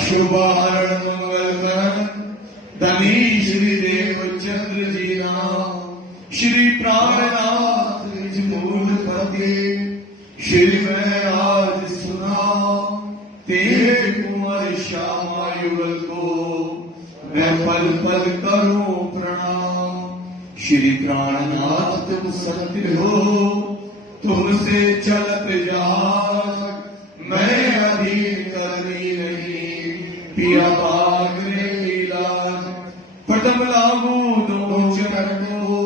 शुभारण मंगल धनी श्री देवचंद्र जी नाम श्री प्राणनाथ निज मूल पति श्री मैं आज सुना तेरे कुंवर श्यामा युगल को मैं पल पल करूं प्रणाम। श्री प्राणनाथ तुम सत्य हो तुमसे चलत जहाज मैं अधीन करनी नहीं पिया बाग रे इलाज पटम लागू दो चरणो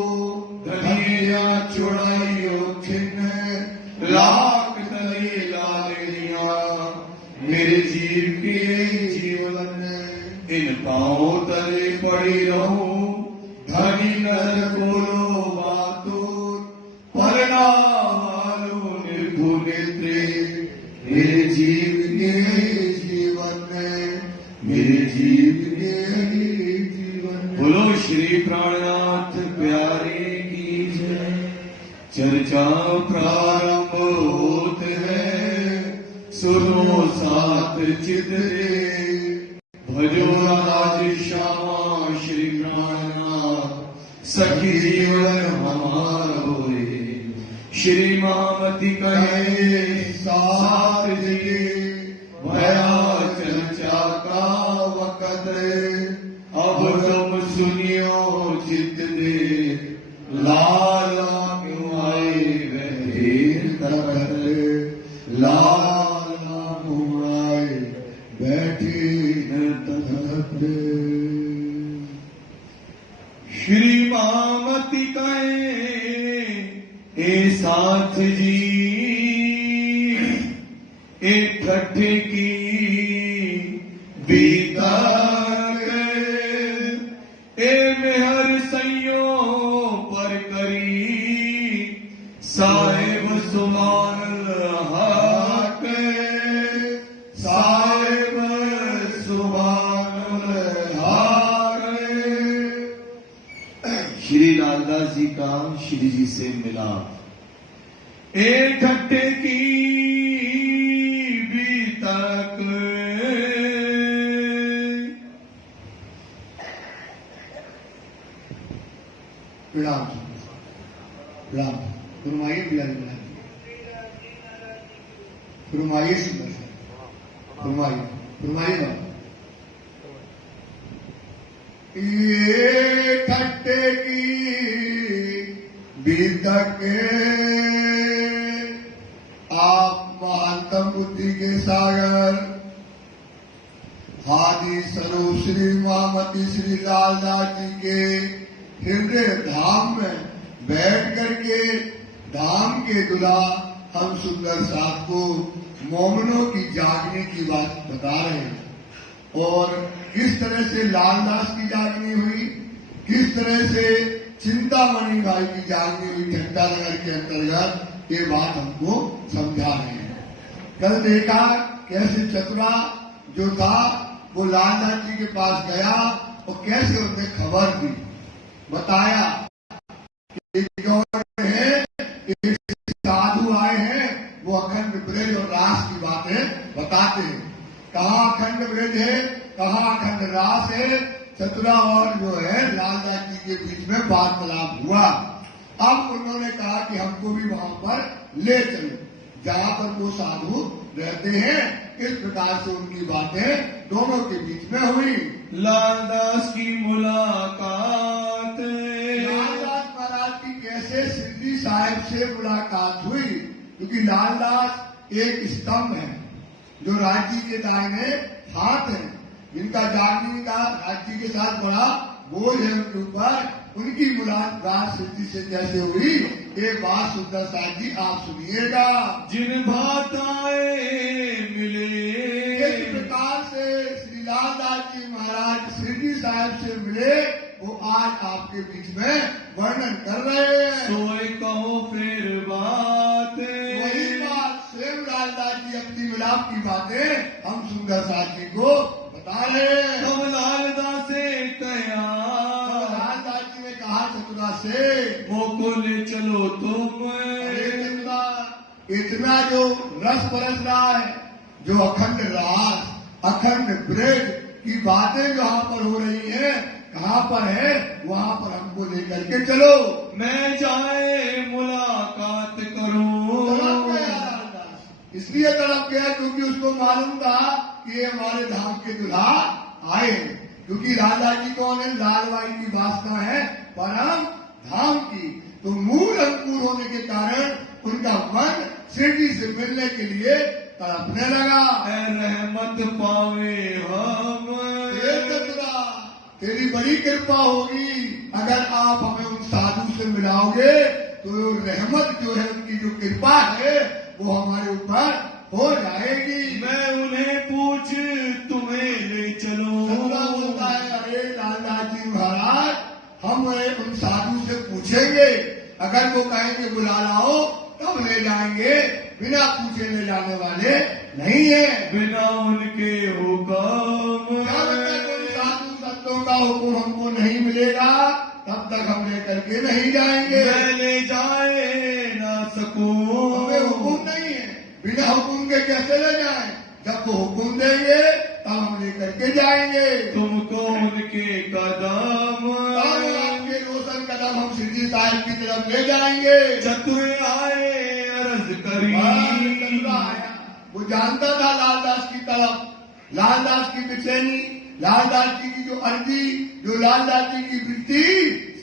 धनिया चुड़ाइयो छिन्न लाख तले लालिया मेरे जीव के जीवन इन पाँव तले पड़ी रहूं धनी नर बोलो बातुर परना वालो निर्भु नेत्रे मेरे जीव के जीवन मेरे जीव के जीवन। बोलो श्री प्राणनाथ प्यारे की जय। चर्चा प्रारंभ होते है सुनो सात चितरे भजो राज श्यामा श्री प्राणनाथ सखी जीवन हमारा होए। श्री महामती कहे साथ जिए भया चर्चा का वक़्त अब तुम सुनियो चित दे लाला क्यों आए बैठे तखत लाला क्यों आए बैठे तखत। श्री महामती कहे ए साथ जी ए ठठ की बीता ए मेहर सैयो पर करी साहेब सुमान हाक साहेब सुमान हाक। श्री लालदास जी का श्री जी से मिला ए ठट्टे की बीतक प्रणाम प्रणाम फरमाइए बिलाल फरमाइए सुंदर से फरमाइए फरमाइएगा। ये ठट्टे की बीतक आप महानतम बुद्धि के सागर हादी स्वरूप श्री महामती श्री लालदास जी के हृदय धाम में बैठ करके धाम के दुला हम सुंदर साथ को मोमनों की जागने की बात बता रहे हैं और किस तरह से लालदास की जागनी हुई किस तरह से चिंतामणि भाई की जागनी हुई घंटा नगर के अंतर्गत ये बात हमको समझा रहे हैं। कल देखा कैसे चतुरा जो था वो लालदास जी के पास गया और कैसे उन्हें खबर दी बताया कि एक साधु आए हैं वो अखंड ब्रज और रास की बातें बताते हैं। कहाँ अखंड ब्रज है कहाँ अखंड रास है चतुरा और जो है लालदास जी के बीच में वार्तालाप हुआ। अब उन्होंने कहा कि हमको भी वहां पर ले चले जहां पर वो साधु रहते हैं। इस प्रकार से उनकी बातें दोनों के बीच में हुई। लालदास की मुलाकात लालदास महाराज की कैसे सिद्धि साहिब से मुलाकात हुई क्योंकि लालदास एक स्तंभ है जो राज्य के दाहिने हाथ है जिनका जागने का राज्य के साथ बड़ा बोझ है उनके ऊपर। उनकी मुलाकात सिद्धि से कैसे हुई ये बात सुंदर साथ जी आप सुनिएगा। जिन भाताए मिले इस प्रकार से श्री लालदास जी महाराज सिद्धि साहिब से मिले वो आज आपके बीच में वर्णन कर रहे हैं। सोए कहो फिर बात वही बात स्वयं लालदास जी अपनी मिलाप की बातें हम सुंदर साथ जी को बता रहे हैं। तुम लालदास से कया लालदास जी ने कहा चतुरा से वो को ले चलो तुम इतना जो रस बरस रहा है जो अखंड रास अखंड ब्रज की बातें जहाँ पर हो रही हैं, कहाँ पर है, वहाँ पर हमको लेकर के चलो। मैं जाए मुलाकात करूं। तड़प गया लालदास, इसलिए तड़प गया क्योंकि उसको मालूम था कि ये हमारे धाम के दुल्हा आए, क्योंकि राधा जी कौन है, लालबाई की वासना है परम धाम की। तो मूल अंकुर होने के कारण उनका मन शिरडी से मिलने के लिए तड़पने लगा। ऐ रहमत पावे हम, तेरी बड़ी कृपा होगी अगर आप हमें उन साधु से मिलाओगे, तो रहमत जो है, उनकी जो कृपा है, वो हमारे ऊपर हो जाएगी। मैं उन्हें पूछ तुम्हें ले चलूं। सतरा बोलता है, अरे लालदास जी महाराज, हम उन साधु से पूछेंगे, अगर वो कहेंगे बुला लाओ तब ले जाएंगे, बिना पूछे ले जाने वाले नहीं है। बिना उनके हुक्म, साधु संतों का हुक्म हमको नहीं मिलेगा, तब तक हम लेकर के नहीं जाएंगे। मैं ले जाए ना सकूं। हमें हुक्म नहीं है, बिना हुक्म के कैसे ले जाएं? जब वो हुक्म देंगे तब हम लेकर के जाएंगे। तुमको उनके कदम, आपके रोशन कदम हम शिरडी साहिब की तरफ ले जाएंगे। चतुर आए अर्ज करी। चतुरा आया, वो जानता था लालदास की तरफ, लालदास की बेचैनी, लालदास जी की जो अर्जी, जो लालदास जी की वृत्ति,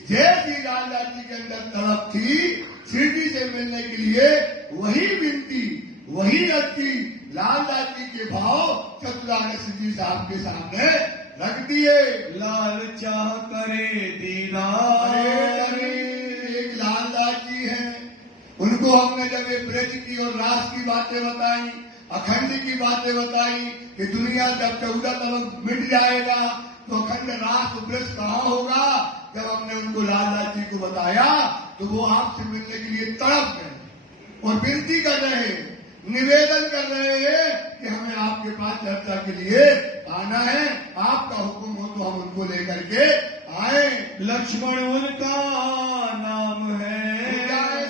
जैसी लालदास जी के अंदर तड़प थी शिरडी से मिलने के लिए, वही विनती, वही अर्जी, लालदास जी के भाव चतुरा ने शिरडी साहब के सामने रख दिए। लाल चाह करे दीदार। अरे एक लालदास जी हैं, उनको हमने जब ये ब्रज की और रास की बातें बताई, अखंड की बातें बताई कि दुनिया जब 14 तरफ मिट जाएगा तो अखंड रास ब्रज कहाँ होगा, जब हमने उनको लालदास जी को बताया तो वो आपसे मिलने के लिए तड़प गए और विनती कर रहे हैं, निवेदन कर रहे हैं कि हमें आपके पास चर्चा के लिए आना है, आपका हुक्म हो तो हम उनको लेकर के आए। लक्ष्मण उनका नाम है।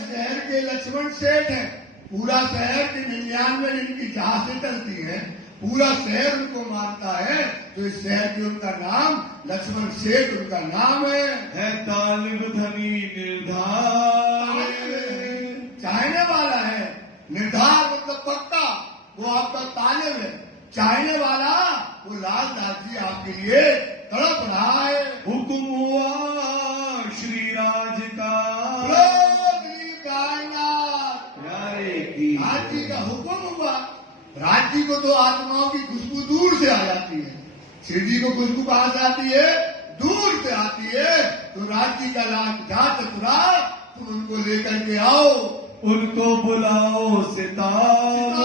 शहर के लक्ष्मण सेठ है, पूरा शहर की 99 इनकी जहाजें चलती हैं, पूरा शहर उनको मानता है, तो इस शहर के उनका नाम लक्ष्मण सेठ उनका नाम है। तालिब धनी निर्धार, चाहने वाला है, निर्धार मतलब पक्का, वो आपका तालिब है, चाहने वाला, वो लालदास जी आपके लिए तड़प रहा है। हुक्म हुआ श्री राज का, राज जी का हुक्म हुआ। राज जी को तो आत्माओं की खुशबू दूर से आ जाती है, शिरडी को खुशबू कहाँ से आती है, दूर से आती है। तो राज जी का लाल जा चतुरा, तुम उनको लेकर के आओ, उनको बुलाओ सितार।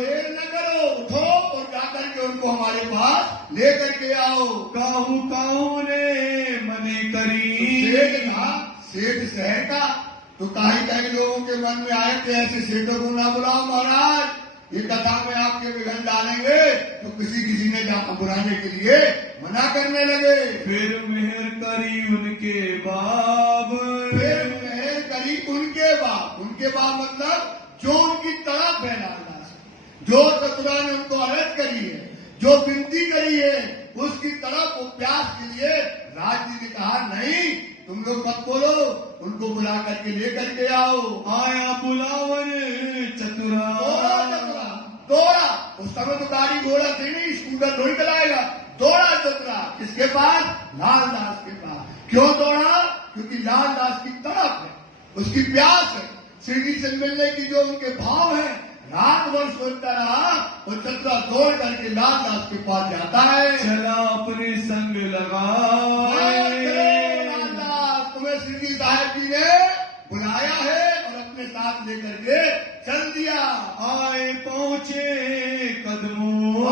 देर न करो, उठो और जाकर के उनको हमारे पास लेकर के आओ। काहू काहू ने मने करी। सेठ शहर का, तो काहे काहे लोगों के मन में आए कि ऐसे सेठों को ना बुलाओ महाराज, ये कथा में आपके विघन डालेंगे, तो किसी किसी ने जहाँ बुलाने के लिए मना करने लगे। फिर मेहर करी उनके बाप, फिर मेहर करी उनके बाप। उनके बाप मतलब जो उनकी तड़प है लालदास, जो चतुरा ने उनको अर्ज करी है, जो विनती करी है, उसकी तरफ वो प्यास के लिए राज जी ने कहा नहीं, तुम लोग मत बोलो, उनको बुला करके लेकर के आओ। आया बुलावन चतुरा, दौड़ा, उस समय तो गाड़ी घोड़ा थी नहीं, स्कूटर थोड़ी चलाएगा, दौड़ा चतुरा किसके पास, लालदास के पास। क्यों दौड़ा, क्योंकि लालदास की तड़प है, उसकी प्यास है, शिरडी से मिलने की जो उनके भाव है। रात भर सोचता रहा और चतुरा दौड़ करके लालदास के पास जाता है। चला अपने संग लगा, लालदास तुम्हें शिरडी साहिब जी ने बुलाया है और अपने साथ लेकर के चल दिया। आए पहुंचे कदमों,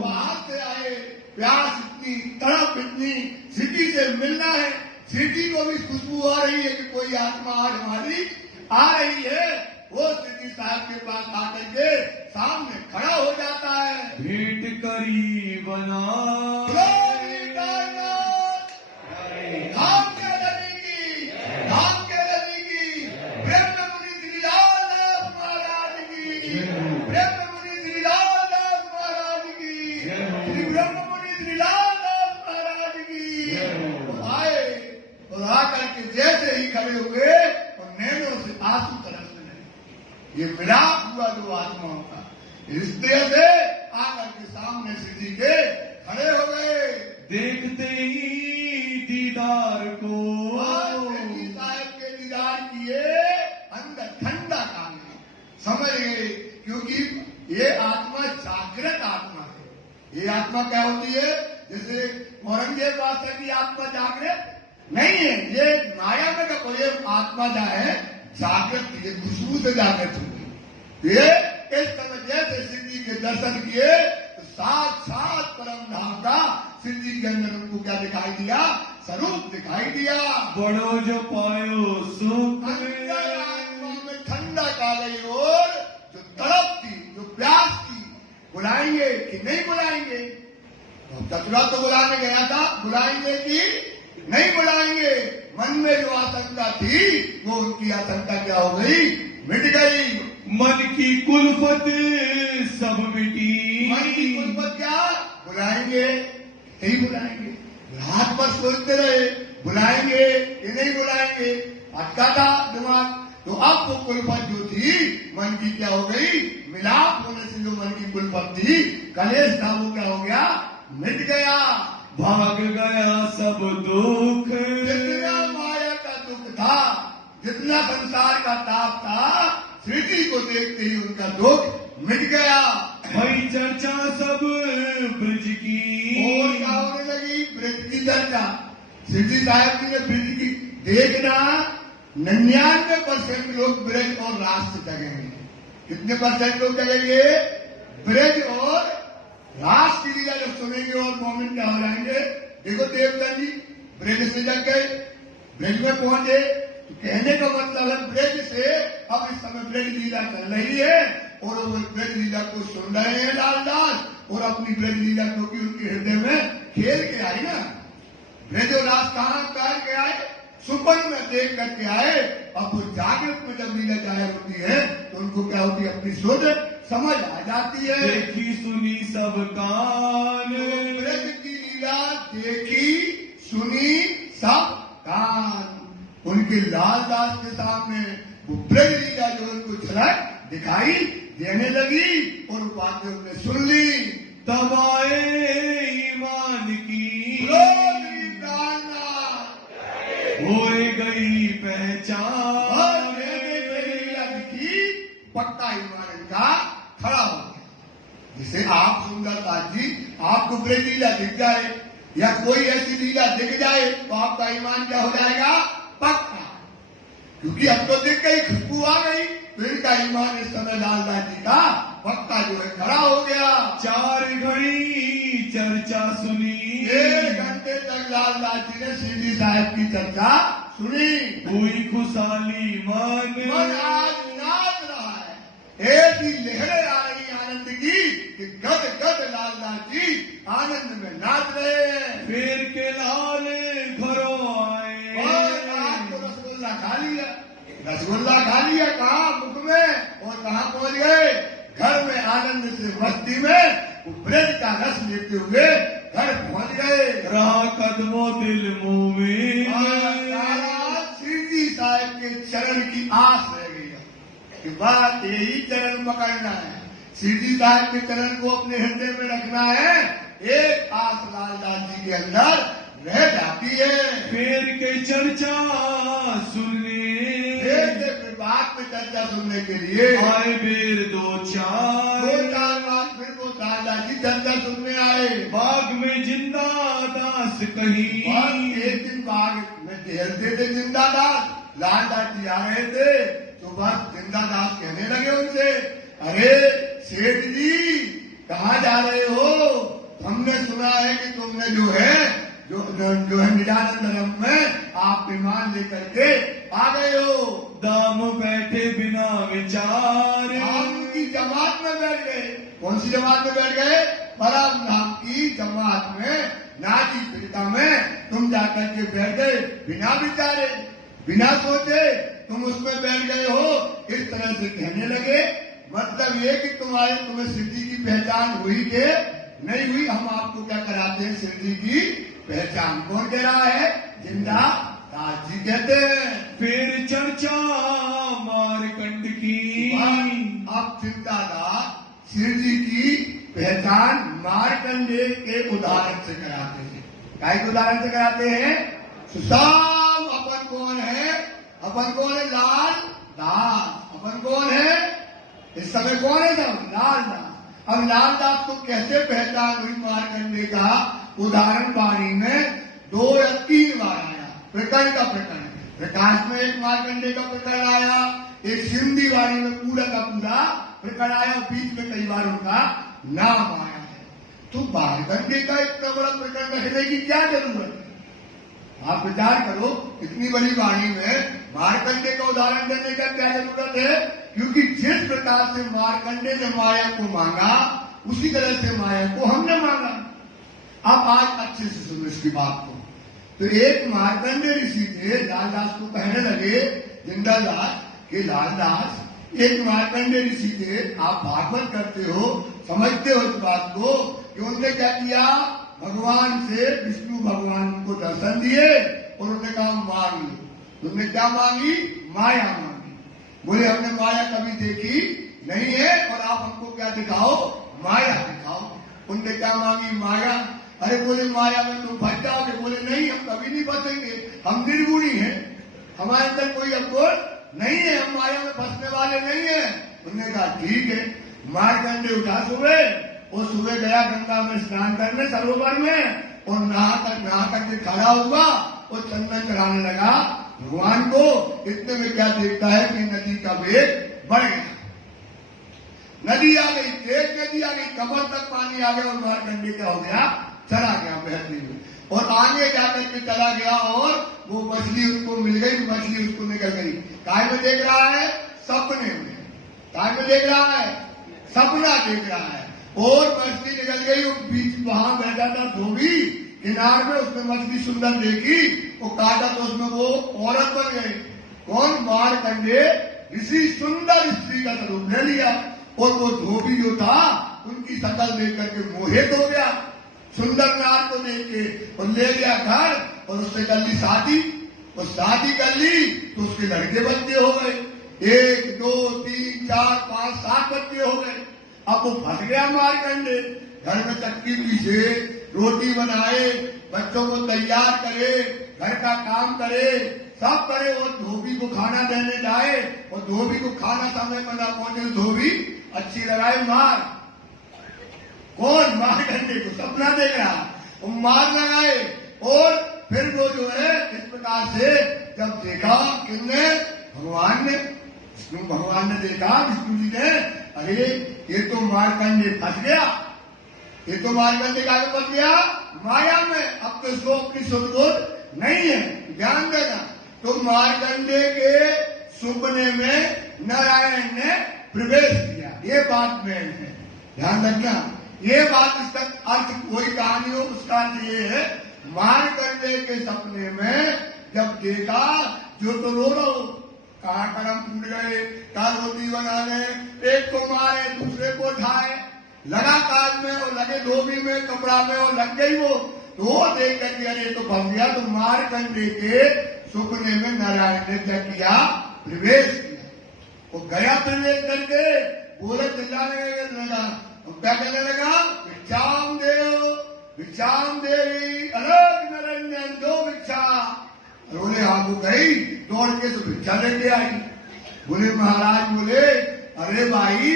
बाहर से आए, प्यास इतनी, तड़प इतनी, शिरडी से मिलना है, शिरडी को भी खुशबू आ रही है कि कोई आत्मा आज हमारी आ रही है। वो शिरडी साहब के पास आकर के सामने खड़ा हो जाता है। भेंट करी बना, धाम के लगेगी, धाम के लगेगी, ब्रह्म मुनि श्री लालदास महाराज की, ब्रह्म मुनि श्री लालदास महाराज की। श्री ब्रह्म मुनि श्री लालदास महाराज की जय हो। तो आए और आकर के जैसे ही खड़े हुए और नैनों से आंसू तरसने लगे। ये मिलाप हुआ दो आत्माओं का। इसलिए से आकर के सामने श्री जी के खड़े हो गए। देखते ही दीदार को श्री साहब के दीदार किए, अंदर ठंडा काम समझ गए, क्योंकि ये आत्मा जागृत आत्मा है। ये आत्मा क्या होती है? जैसे औरंगजेब बादशाह की आत्मा जागृत नहीं है, ये माया में का कोई आत्मा जो है जागृत, ये खुशबू से जागृत होगी। ये इस समय जैसे सिद्धि के दर्शन किए तो साक्षात परम धाम का सिद्धि के अंदर उनको क्या दिखाई दिया? स्वरूप दिखाई दिया। बड़ो जो पायो सुख अंदर आत्मा में ठंडा का गई और जो तड़प थी, जो प्यास थी, बुलाएंगे कि नहीं बुलाएंगे? तत्वा तो बुलाने गया था, बुलाएंगे कि नहीं बुलाएंगे? मन में जो आशंका थी वो उनकी आशंका क्या हो गई? मिट गई। मन की कुल्फत सब मिटी। मन की कुल्फत क्या? बुलाएंगे नहीं बुलाएंगे? रात पर सोचते रहे बुलाएंगे कि नहीं बुलाएंगे, अटका था दिमाग। तो अब वो कुल्फत जो थी मन की क्या हो गई? मिलाप होने से जो मन की कुल्फत थी, कलेश था, वो क्या हो गया? मिट गया। भाग गया सब दुख। जितना माया का दुख था, जितना संसार का ताप था, श्री जी को देखते ही उनका दुख मिट गया। भई चर्चा सब ब्रज की। और क्या होने लगी? ब्रज की चर्चा। श्री जी साहब जी ने ब्रज की देखना, 99% लोग ब्रज और रास से जगेंगे। कितने परसेंट लोग जगेंगे? ब्रज और रास की लीला जब सुनेंगे और मोमेंट क्या हो जाएंगे? देखो देवता जी ब्रज से जग गए, ब्रज में पहुंचे, तो कहने का मतलब है ब्रज से अब इस समय ब्रज लीला चल रही है और वो ब्रज लीला को सुन रहे हैं लालदास, और अपनी ब्रज लीला क्योंकि उनके हृदय में खेल के आई ना। ब्रज और रास कहाँ कर के आए? सुपन में देख करके आए। अब वो जागृत में जब लीला जाहिर होती है तो उनको क्या होती है? अपनी सोच समझ आ जाती है। देखी सुनी सब कान। ब्रज की लीला देखी सुनी सब कान। उनके लालदास के सामने वो ब्रज लीला जो उनको झलक दिखाई देने लगी और बातें उन्होंने सुन ली। तब आए ईमान की होए गई पहचान। पक्का ईमान इनका खड़ा हो गया। जैसे आप सुंदरदास जी, आपको ब्रज लीला दिख जाए या कोई ऐसी लीला दिख जाए तो आपका ईमान क्या हो जाएगा? पक्का। क्योंकि अब तो दिख गई, खुशबू आ गई, तो इनका ईमान इस समय लालदास जी का पक्का जो है खड़ा हो गया। 4 घड़ी चर्चा सुनी। 1 घंटे तक लालदास जी ने श्री जी साहब की चर्चा सुनी। हुई खुशहाली मन आज नाच रहा है, ऐसी लहरें आ रही आनंद की कि गद गद लालदास जी आनंद में नाच रहे हैं। फिर के लाल घरों आए। और आज तो रसगुल्ला खा लिया, रसगुल्ला खा लिया कहाँ? मुख में। और कहाँ पहुंच गए? घर में आनंद से मस्ती में वो ब्रज का रस लेते हुए घर पहुंच गए। रहा कदमों दिल मुंह में। श्री जी साहब के चरण की आस रह गई कि बात यही चरण पकड़ना है, श्री जी साहब के चरण को अपने हृदय में रखना है। एक आस लालदास जी के अंदर रह जाती है। फिर के चर्चा सुनने। फिर बात में चर्चा सुनने के लिए आए बेर 2-4 बात फिर वो लालदास जी चर्चा सुनने आए। बाग में जिंदा दास कहीं। और एक दिन बाग में टहलते थे जिंदादास, लालदास जी आ रहे थे तो बस जिंदादास कहने लगे उनसे, अरे सेठ जी कहाँ जा रहे हो? हमने सुना है कि तुमने जो है निजानंद रम में आप विमान लेकर के आ गए हो। दाम बैठे बिना विचार। आप की जमात में बैठ गए। कौन सी जमात में बैठ गए? परम नाम की जमात में, नाजी पिता में तुम जाकर के बैठ गए बिना विचारे, बिना सोचे तुम उसमें बैठ गए हो। इस तरह से कहने लगे। मतलब ये कि तुम्हें सिद्धि की पहचान हुई के नहीं हुई, हम आपको क्या कराते हैं, शिव जी की पहचान। कौन कह रहा है, जिंदा दास जी कहते हैं। फिर चर्चा मारकंड की, अब जिंदा दास शिव जी की पहचान मारकंडे के उदाहरण से कराते हैं। काय के उदाहरण से कराते हैं, सुसाम अपन कौन है, अपन कौन है, लाल दास। अपन कौन है इस समय, कौन है सब, लाल दास। अब लाल दास को कैसे पहचान हुई मारकंडे का उदाहरण वाणी में 2 या 3 बार आया। प्रकरण का प्रकरण, प्रकाश में एक मारकंडे का प्रकरण आया, एक सिंधी वाणी में पूरा का पूरा प्रकरण आया, बीच में कई बार उनका नाम आया है। तो मारकंडे का इतना बड़ा प्रकरण रखने की क्या जरूरत है? आप विचार करो, इतनी बड़ी वाणी में मारकंडे का उदाहरण देने का क्या जरूरत है? क्योंकि जिस प्रकार से मारकंडे ने माया को मांगा, उसी तरह से माया को हमने मांगा। अब आज अच्छे से सुनो इसकी बात को। तो एक मारकंडे ऋषि थे, लालदास को कहने लगे, जिंदा दास के लालदास, एक मारकंडे ऋषि थे, आप भागवत करते हो, समझते हो इस बात को, कि उन्होंने क्या किया, भगवान से, विष्णु भगवान को दर्शन दिए और उन्होंने कहा मांग लो। तुमने क्या मांगी, माया मांगी। बोले हमने माया कभी देखी नहीं है और आप हमको क्या दिखाओ, माया दिखाओ। उनने क्या मांगी, माया। अरे बोले माया में तुम फंस जाओगे। बोले नहीं, हम कभी नहीं फंसेंगे, हम निर्गुणी हैं, हमारे अंदर कोई अवगुण नहीं है, हम माया में फंसने वाले नहीं है। उन्होंने कहा ठीक है। मारकंडे उठा सुबह, वो सुबह गया गंगा में स्नान करने, सरोवर में, और नहा करके खड़ा हुआ और चंदन चढ़ाने लगा भगवान को। इतने में क्या देखता है कि नदी का वेग बढ़ गया, नदी आ गई, तेज नदी आ गई, कमर तक पानी आ गया और मारकंडे क्या हो गया, चला गया बहती हुई, और आगे जाकर के चला गया और वो मछली उसको मिल गई, मछली उसको निकल गई। काय में देख रहा है, सपने में। काय में देख रहा है, सपना देख रहा है, और मछली निकल गई। वो बीच वहां बैठा था धोबी किनार में, उसने मछली सुंदर देखी, वो काटा तो उसमें वो औरत बन गई। कौन, मारकंडे ऋषि सुंदर स्त्री का स्वरूप ले लिया, और वो धोबी जो था उनकी शकल देख करके मोहित हो गया, सुंदर नार को देख के, और ले गया घर और उससे कर ली शादी। और शादी कर ली तो उसके लड़के बच्चे हो गए, 1 2 3 4 5 7 बच्चे हो गए। अब वो फंस गया मारकंडे, घर में चक्की पीसे, रोटी बनाए, बच्चों को तैयार करे, घर का काम करे, सब करे, और धोबी को खाना देने जाए, और धोबी को खाना समय पर ना पहुंचे, धोबी अच्छी लगाए मार। कौन, मारकंडे को सपना देख रहा, वो मार लगाए। और फिर वो जो है इस प्रकार से जब देखा, किसने, भगवान ने, विष्णु भगवान ने देखा, विष्णु जी ने, अरे ये तो मारकंडे फंस गया, ये तो मारकंडे का फंस गया माया में, अब तो इसको अपनी सुध नहीं है, ध्यान देना। तो मारकंडे के सुपने में नारायण ने प्रवेश किया, ये बात में है, ध्यान रखना। ये बात, इसका अर्थ कोई कहानी हो, उसका अर्थ ये है, मारकंडे के सपने में जब देखा, जो तो रो रहा हो, कहा कलम टूट गए, कहा रोटी बनाने, एक को मारे, दूसरे को उठाए, लगा काज में और लगे धोबी में, कपड़ा में, और लग गई वो। तो देख करके अरे तो फंस गया। तो मारकंडे के सुपने में नारायण ने क्या किया, प्रवेश किया। वो गया प्रवेश करके, बोले चिल्लाने लगा, क्या कहने लगा, भिक्षाम देव, भिक्षाम देवी, अलग निरंजन दो भिक्षा। बोले हाँ, वो गई दौड़ के तो भिक्षा लेके आई। बोले महाराज, बोले अरे भाई,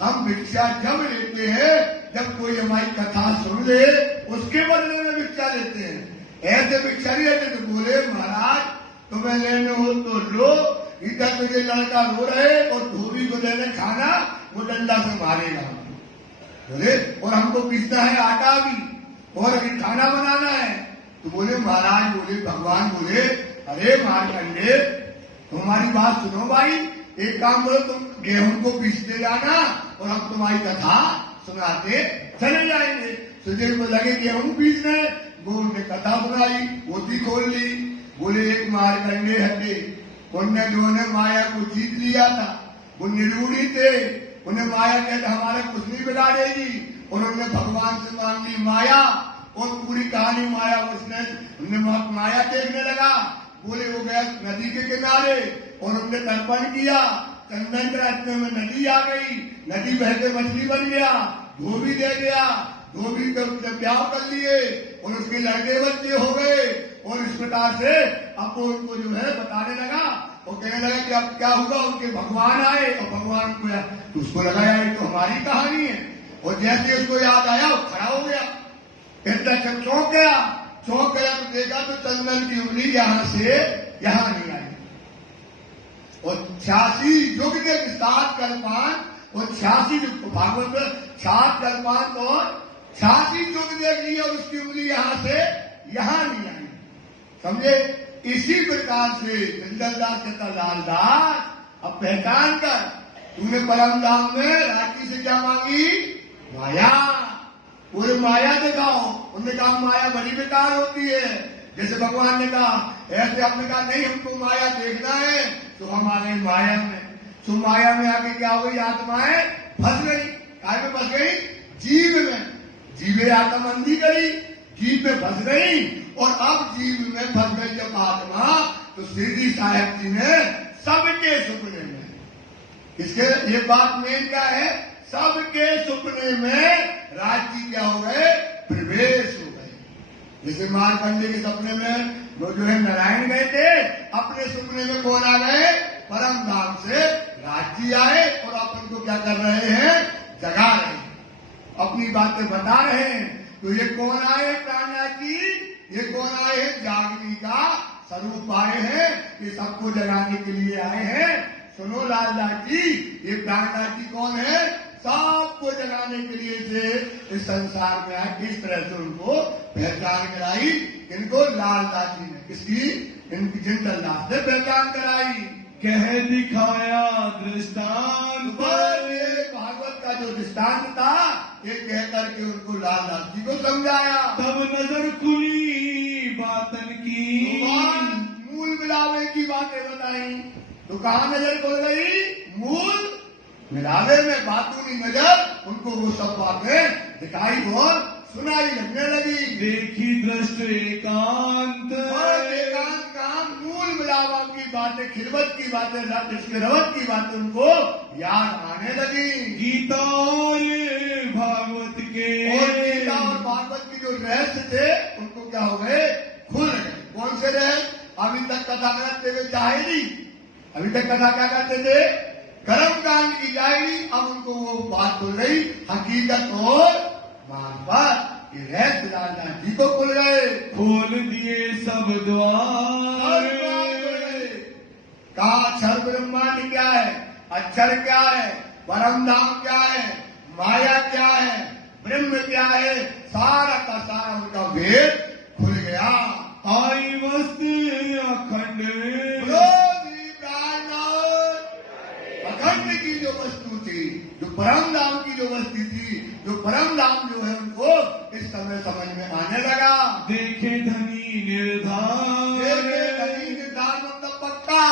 हम भिक्षा जब लेते हैं जब कोई हमारी कथा सुन ले, उसके बदले में भिक्षा लेते हैं, ऐसे भिक्षा नहीं लेते। तो बोले महाराज, तुम्हें लेने हो तो लो, इधर तुझे लड़का रो रहे और धोबी को देने खाना, वो डंडा से मारेगा। बोले और हमको पीसना है आटा भी, और अभी खाना बनाना है। तो बोले महाराज, बोले भगवान बोले, अरे मारकंडे, तुम्हारी बात सुनो भाई, एक काम करो, तुम गेहूं को पीसते जाना और हम तुम्हारी कथा सुनाते चले जाएंगे। सुजय को लगे गेहूं पीसने, वो उन्होंने कथा सुनाई, पोथी खोल ली। बोले एक मारकंडे हटे, उनने जो ने माया को जीत लिया था, वो निर्गुणी थे, उन्हें माया कहते हमारे कुछ नहीं बिगाड़ेगी, उन्होंने भगवान से मांग ली माया, और पूरी कहानी माया उन्हें माया देखने लगा। बोले वो गया नदी के किनारे और उन्होंने तर्पण किया, चंदन के रास्ते में नदी आ गई, नदी बह के मछली बन गया, धोबी दे गया, धोबी के उससे ब्याह कर लिए और उसके लड़के बच्चे हो गए। और इस प्रकार से अब वो उनको जो है बताने लगा और कहने लगा कि अब क्या होगा, उनके भगवान आए और भगवान को तो उसको लगा यार ये तो हमारी कहानी है। और जैसे उसको याद आया वो खड़ा हो गया, इतना चौंक गया तो देखा तो चंदन की उंगली यहां से यहां नहीं आई। और 86 युग के 7 कल्पान और 86 भागवत में 7 कल्पान और 86 युग देख लिए और उसकी उंगली यहां से यहां नहीं आई। समझे? इसी प्रकार से जंगलदास कहता लालदास अब पहचान कर, तूने परम धाम में राखी से क्या मांगी? माया। पूरे माया दिखाओ। उन्होंने कहा माया बड़ी बेकार होती है। जैसे भगवान ने कहा ऐसे, आपने कहा नहीं हमको माया देखना है, तो हम आ गए माया में। तो माया में आके क्या हो गई? आत्माएं फंस गई। काय में फंस गई? जीव में। जीवे आत्मा अंधी गई, जीव में फंस गई। और अब जीव में फंस गई जब आत्मा, तो शिरडी साहब जी ने सबके सुपने में, इसके ये बात मेन क्या है? सबके सुपने में राज्य क्या हो गए? प्रवेश हो गए। जैसे मारकंडे के सपने में वो जो है नारायण गए थे, अपने सुपने में कौन आ गए? परम धाम से राज्य आए और अपन को क्या कर रहे हैं? जगा रहे हैं, अपनी बातें बता रहे हैं। तो ये कौन आए? प्राणनाथ जी। ये कौन आए हैं? जागनी का स्वरूप आए हैं, ये सबको जगाने के लिए आए हैं। सुनो लालदास जी, ये प्राणनाथ जी कौन है? सबको जगाने के लिए से इस संसार में आए। किस तरह से उनको पहचान कराई? इनको लालदास जी ने, किसकी? इनकी जिंदलदास ने पहचान कराई। कह दिखाया दृष्टांत पर, भागवत का जो दृष्टांत था ये कह करके उनको लालदास जी को समझाया। तब नजर खुली बातन की, मूल मिलावे की बातें बताई। तो कहाँ नजर खुल गई? मूल मिलावे में बातूनी नजर उनको वो सब बातें दिखाई और सुनाई लगने लगी। देखी दृष्ट एकांत, एकांत काम मूल मिलावा की बातें, खिलवत की बातें, इसके रवत की बातें उनको याद आने लगी। गीता और भागवत के, और गीता और भागवत की जो रहस्य थे उनको क्या हो गए? खुल गए। कौन से रहस्य? अभी तक कथा करते हुए जाहिरी, अभी तक कथा क्या करते थे? कर्म कांड की जाहिरी। अब उनको वो बात खुल गई, हकीकत और मार्फत। ये रहस्य लालदास जी को खुल गए। खोल दिए सब द्वार। कहा अक्षर ब्रह्मांड क्या है? अक्षर क्या है? परम धाम क्या है? माया क्या है? ब्रह्म क्या है? सारा का सारा उनका भेद खुल गया। आई वस्तु अखंड, अखंड की जो वस्तु थी, जो परम धाम की जो वस्तु थी, जो परम धाम जो है उनको इस समय समझ में आने लगा। देखे धनी निर्धार, मतलब पक्का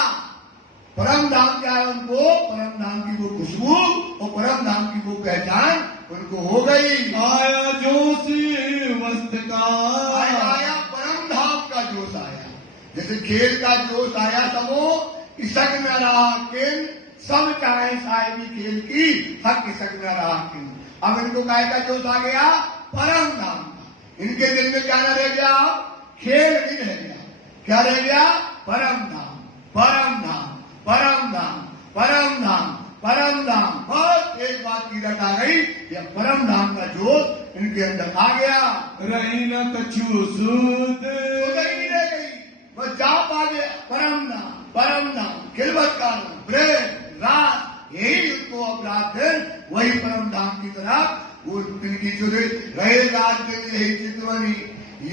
परम धाम क्या है? उनको परम धाम की वो खुशबू और परम धाम की वो पहचान उनको हो गई। आया जोश वस्त का, आया परम धाम का जोश आया। जैसे खेल का जोश आया, सबो इसक न रहा किन, सब चाहे साहिबी खेल की, हक इसक न रहा किन। अब इनको काय का जोश आ गया? परम धाम का। इनके दिल में क्या न रह गया? खेल नहीं रह गया। क्या रह गया? परम धाम, परम धाम, परम धाम, परम धाम, परम धाम। बस एक बात की रट आ गई, यह परम धाम का जोश इनके अंदर आ गया। रही न कछु सूद, नहीं रह गई, बस जाप आ गया। परम धाम, परम धाम, खिलवत का ब्रेड रात, यही उनको अब रात दिन वही परम धाम की तरफ वो इनकी जो रहे रात दिन यही चितवनी,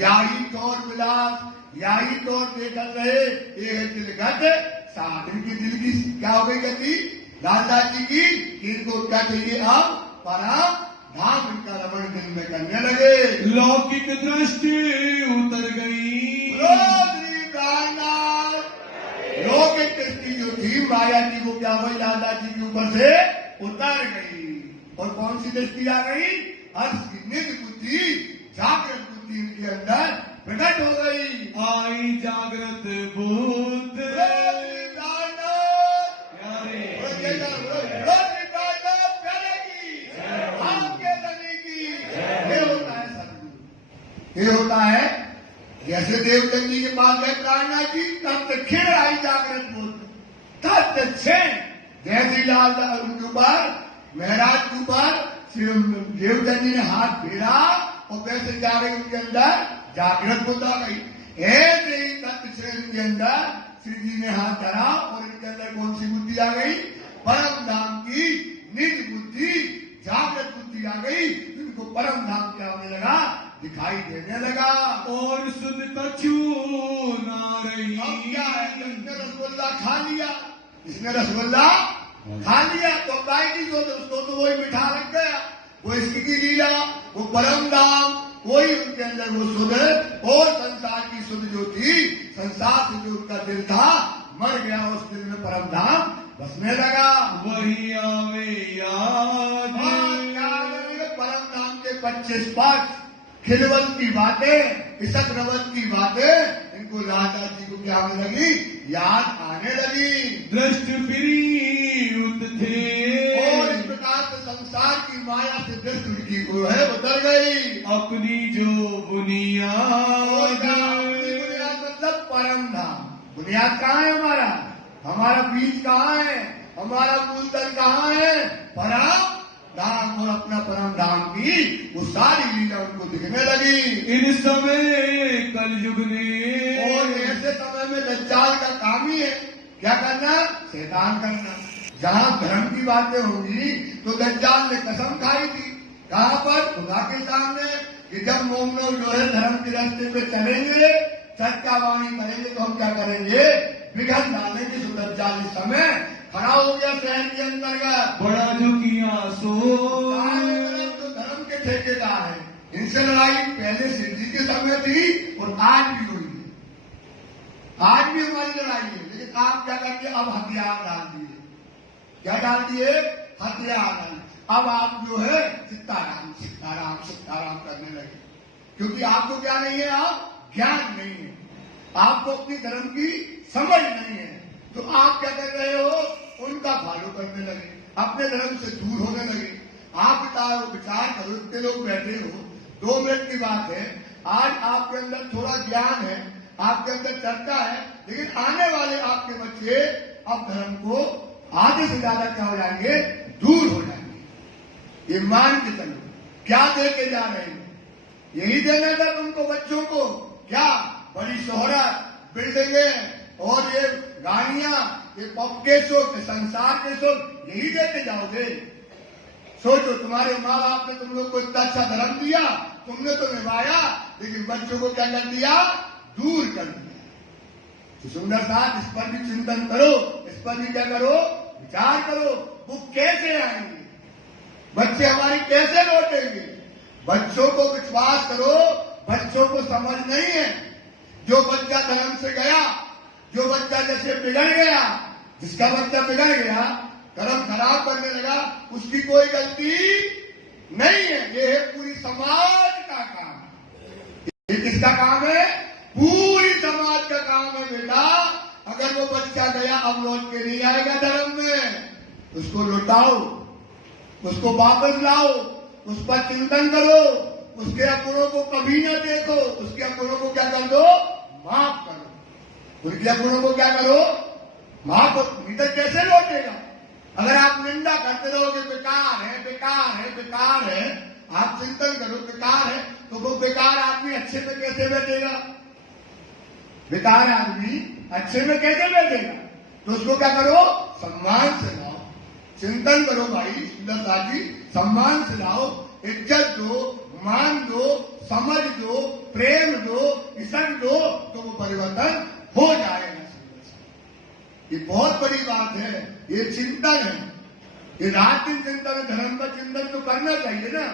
याही तौर विलास, याही तौर देखकर रहे ये है दिलगत साथ। इनकी दिल की क्या हो गई गति? लालदास जी की इनको क्या चाहिए? अब परम धाम इनका रमण दिल में करने लगे। लौकिक दृष्टि उतर गई, लौकिक दृष्टि जो थी माया की वो क्या हुई? लालदास जी के ऊपर से उतर गई। और कौन सी दृष्टि आ गई? हर्ष की निज बुद्धि जागृत बुद्धि इनके अंदर प्रकट हो गई। आई जागृत बुद्ध ये होता है जैसे देवचंद जी के पास गए प्रार्थना की, तब तक खिड़ आई जागृत बुद्ध, तब तक जैसे लाल उनके ऊपर महाराज के ऊपर श्री देवचंद जी ने हाथ फेरा और वैसे जा रही उनके अंदर जागृत बुद्ध आ गई। ऐसे ही तत्व श्रेणी के अंदर श्री जी ने हाथ धरा और इनके अंदर कौन सी बुद्धि आ गई? परम धाम की निज बुद्धि जागृत बुद्धि आ गई। इनको परम धाम क्या होने लगा? दिखाई देने लगा। और सुन कछु ना रही। अब क्या है? इसने रसगुल्ला खा लिया, इसने रसगुल्ला खा लिया तो गाय की जो उसको तो वही मिठा लग गया। वो इसकी लीला, वो परम धाम, वही उनके अंदर वो सुध और संसार की सुध जो थी, संसार से जो उनका दिल था मर गया, उस दिल में परम धाम बसने लगा। वही आवे याद। परम धाम के 25 पाठ खिलवत की बातें, इसक रवत की बातें इनको राजा जी को क्या आने लगी? याद आने लगी। दृष्ट फिरी उत थे। और इस प्रकार से संसार की माया से दृष्टि उनकी को है उतर गई। अपनी जो बुनियाद। बुनियाद मतलब परम धाम। बुनियाद कहाँ है? हमारा बीज कहाँ है? हमारा मूलधन कहाँ है? परम धाम। और अपना परम धाम की वो सारी लीला उनको दिखने लगी। इन समय कलयुग ने। और ऐसे समय में दज्जाल का काम ही है क्या करना? शैतान करना। जहाँ धर्म की बातें होंगी तो दज्जाल ने कसम खाई थी, कहाँ पर? खुदा के सामने, कि जब मोमनो जो है धर्म के रास्ते पे चलेंगे, सत्या वाणी करेंगे तो हम क्या करेंगे? विघन डालेंगे। तो दज्जाल इस समय खड़ा हो गया शहर के अंतर्गत। बड़ा झुकिया सो। तो धर्म के ठेकेदार है, इनसे लड़ाई पहले सिद्ध जी के समय थी और आज भी हुई है। आज भी हमारी लड़ाई है, लेकिन आप क्या करके अब हथियार डाल दिए। क्या डाल दिए? हथियार डाल। अब आप जो है सीताराम सीताराम सीताराम करने लगे, क्योंकि आपको क्या नहीं है? आप ज्ञान नहीं है, आपको अपनी धर्म की समझ नहीं है। तो आप क्या कर रहे हो? उनका फॉलो करने लगे, अपने धर्म से दूर होने लगे। आप विचार करो, इतने लोग बैठे हो, 2 मिनट की बात है, आज आपके अंदर थोड़ा ज्ञान है, आपके अंदर चर्चा है, लेकिन आने वाले आपके बच्चे अब धर्म को आधे से ज्यादा क्या हो जाएंगे? दूर हो जाएंगे। ये मान के चलो, क्या दे के जा रहे हैं? यही देना था तुमको बच्चों को। क्या? बड़ी शोहरत, बिल्डिंगें और ये गाड़ियां, ये पब के सुख, संसार के सुख, यही देते जाओगे? सोचो, तुम्हारे माँ बाप ने तुम लोग को इतना अच्छा धर्म दिया, तुमने तो निभाया, लेकिन बच्चों को क्या कर दिया? दूर कर दिया। तो सुंदर साथ इस पर भी चिंतन करो, इस पर भी क्या करो? विचार करो। वो कैसे आएंगे? बच्चे हमारी कैसे लौटेंगे? बच्चों को विश्वास करो, बच्चों को समझ नहीं है। जो बच्चा धर्म से गया, जो बच्चा जैसे बिगड़ गया, जिसका बच्चा बिगड़ गया, कर्म खराब करने लगा, उसकी कोई गलती नहीं है। ये है पूरी समाज का काम। ये किसका काम है? पूरी समाज का काम है बेटा। अगर वो बच्चा गया, अब लौट के नहीं आएगा धर्म में, उसको लौटाओ, उसको वापस लाओ, उस पर चिंतन करो, उसके अपनों को कभी न देखो, उसके अपनों को क्या कर दो? माफ करो। उनके अपनों को क्या करो? माफ करो। भीतर कैसे लौटेगा? अगर आप निंदा करते रहोगे बेकार है बेकार है बेकार है, आप चिंतन करो बेकार है, तो वो बेकार आदमी अच्छे में कैसे बैठेगा? बेकार आदमी अच्छे में कैसे बैठेगा? तो उसको क्या करो? सम्मान से लाओ, चिंतन करो भाई सुंदर साथ जी, सम्मान से लाओ, इज्जत दो, मान दो, समझ दो, प्रेम दो, इज्जत दो, तो वो परिवर्तन हो जाएगा। ये बहुत बड़ी बात है, ये चिंतन है, ये रात दिन चिंतन है। धर्म का चिंतन तो करना चाहिए ना।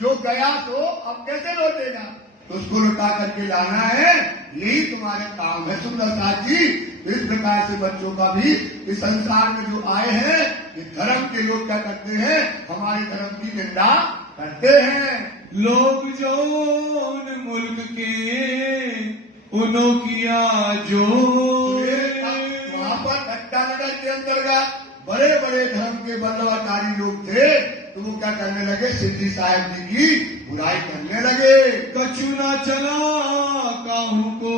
जो गया तो अब कैसे लौटेगा? तो उसको लौटा करके लाना है, यही तुम्हारे काम है सुंदर साथ जी। इस प्रकार से बच्चों का भी इस संसार में जो आए हैं, ये धर्म के लोग क्या करते हैं? हमारे धर्म की निंदा करते हैं। लोग जो उन मुल्क के उन्हों किया जो वहां पर ठट्टा नगर के अंतर्गत बड़े बड़े धर्म के बदलावकारी लोग थे, तो वो क्या करने लगे, सिद्धि साहब जी की बुराई करने लगे। कछु ना चला काहू को।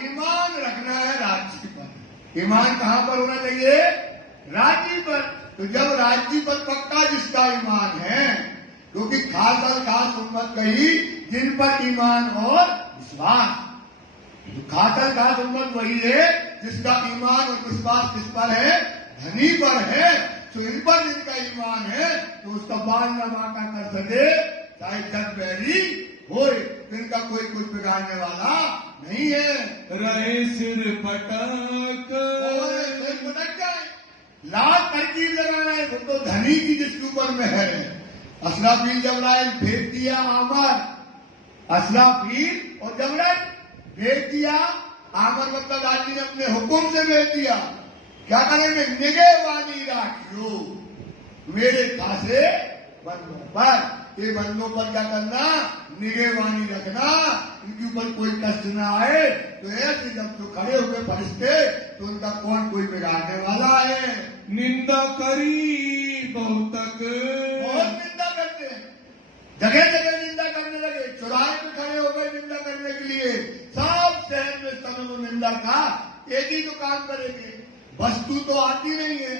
ईमान रखना है राज्य पर। ईमान कहाँ पर होना चाहिए, राज्य पर। तो जब राज्य पर पक्का जिसका ईमान है, क्योंकि खास और खास उम्मत कही जिन पर ईमान और विश्वास। तो खास और खास उम्मत वही है जिसका ईमान और विश्वास किस पर है, धनी पर है। तो इन पर जिनका ईमान है तो उसका बाल न बांका कर सके, चाहे जग बैरी होए, इनका कोई कुछ बिगाड़ने वाला नहीं है। रहे सिर पटक जाए, लाल तरकीब लगाना है, वो तो धनी की जिसके ऊपर में है। असराफील जबराइल भेज दिया आमर, असराफील और जबराइल भेज दिया। आमर मतलब राजी ने अपने हुक्म से भेज दिया। क्या करेंगे, निगहबानी राखियो मेरे खासे बंदों पर। ये बंदों पर क्या करना, निगहबानी रखना, इनके ऊपर कोई कष्ट न आए। तो ऐसे जब तो खड़े हुए फरिश्ते, तो उनका कौन कोई बिगाड़ने वाला है। निंदा करी बहुत तक, बहुत निंदा करते हैं, जगह जगह निंदा करने लगे। चौराहे पे खड़े हो गए निंदा करने के लिए। सब शहर में समय वो निंदा का एक ही तो काम करेंगे, वस्तु तो आती नहीं है,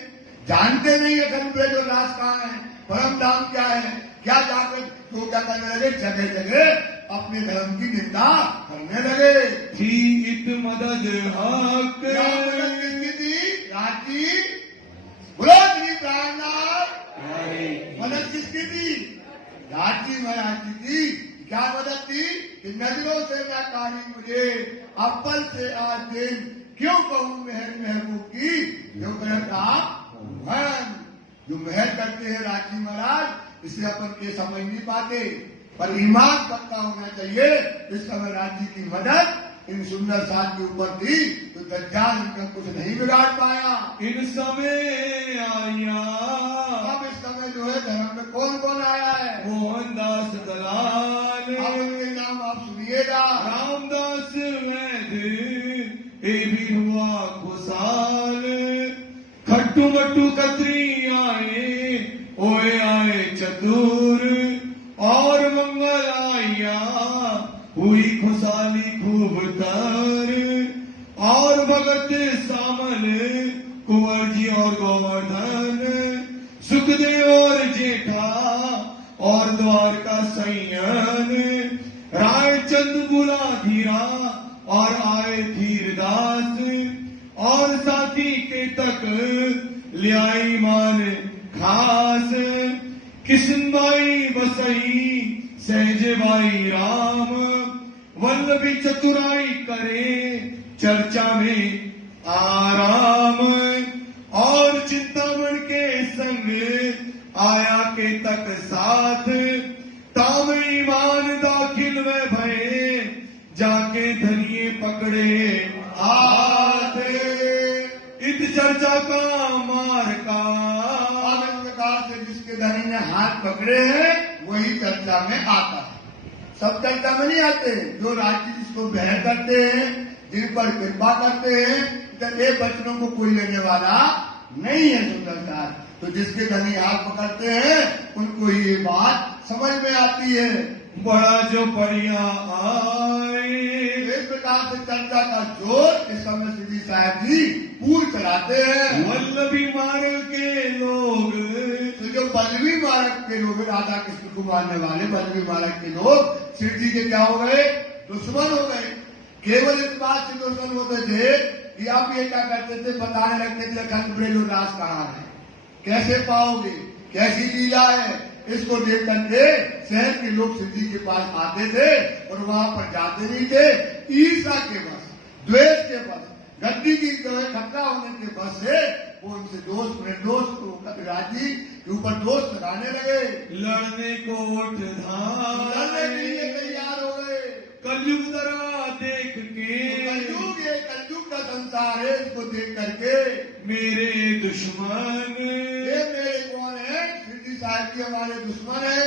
जानते नहीं है खनप्रे जो राज कहाँ है, परम धाम क्या है, क्या जाकर तो क्या करने लगे, जगह जगह अपने धर्म की निंदा करने लगे। थी इत मदद हक, मदद किसकी थी, राजी बोलो श्री प्राणनाथ। मदद किसकी थी, राजी महाराज की थी। क्या मदद थी कि नजरों से मैं कारी मुझे अव्वल से आज दिन क्यों कहूं मेहर महबूब की, जो कहता जो मेहर करते हैं राजी महाराज, इसे अपन के समझ नहीं पाते, पर ईमान पक्का होना चाहिए। इस समय राज्य की मदद इन सुंदर साथ के ऊपर थी, तो दज्जाल इनका कुछ नहीं बिगाड़ पाया। इन समय आया, अब इस समय जो है धर्म में कौन कौन आया है, मोहनदास दलाल, अब इनके नाम आप सुनिएगा। रामदास वैद्य, ए भी हुआ खुशाल, खट्टू मट्टू कतरी आए, ओए आए चतुर, और मंगल आया हुई खुशाली खूब तर, और भगत सामन कुंवर जी और गोवर्धन, सुखदेव और जेठा और द्वारका सैयन, रायचंद बुला धीरा और आए धीरदास, और साथी के तक ल्याई मान खास, किशनबाई बसई सहजबाई राम, वल्लभी चतुराई करे चर्चा में आराम, और चिंतामण के संग आया के तक साथ, ताम ईमान दाखिल में भये जाके धनिये पकड़े हाथ, इत चर्चा का मार का। प्रकार से जिसके धनी ने हाथ पकड़े हैं वही चर्चा में आता है, सब चर्चा में नहीं आते। जो राज्य जिसको बहर करते हैं, जिन पर कृपा करते हैं, ये बचनों को कोई लेने वाला नहीं है सुंदरता। तो जिसके धनी हाथ पकड़ते हैं उनको ही ये बात समझ में आती है। बड़ा जो बढ़िया आए, इस प्रकार से चर्चा का जोर इस समय श्री साहब जी पूर चलाते हैं। वल्लभी मार्ग के लोग, तो जो बल्लभी मार्ग के लोग, राधा कृष्ण को मानने वाले बल्लभी मार्ग के लोग शिव जी के क्या हो गए, दुश्मन हो गए। केवल इस बात से दुश्मन होते थे कि आप ये क्या करते थे, बताने लगते थे खनप्रे जो राज कहाँ है, कैसे पाओगे, कैसी लीला है। इसको देख करके शहर के लोग शिव जी के पास आते थे और वहां पर जाते नहीं थे। ईर्षा के बस, द्वेष के बस, गद्दी की जो है खतरा होने के बस से वो उनसे दोस्त निर्दोष राजी के ऊपर दोस्त लगाने लगे। लड़ने को उठ लड़ने के लिए तैयार हो गए। कलयुग जरा देख के, कलयुग ये कलयुग का संसार है, इसको देख करके मेरे दुश्मन, ये मेरे कौन है, श्री साहब जी हमारे दुश्मन है।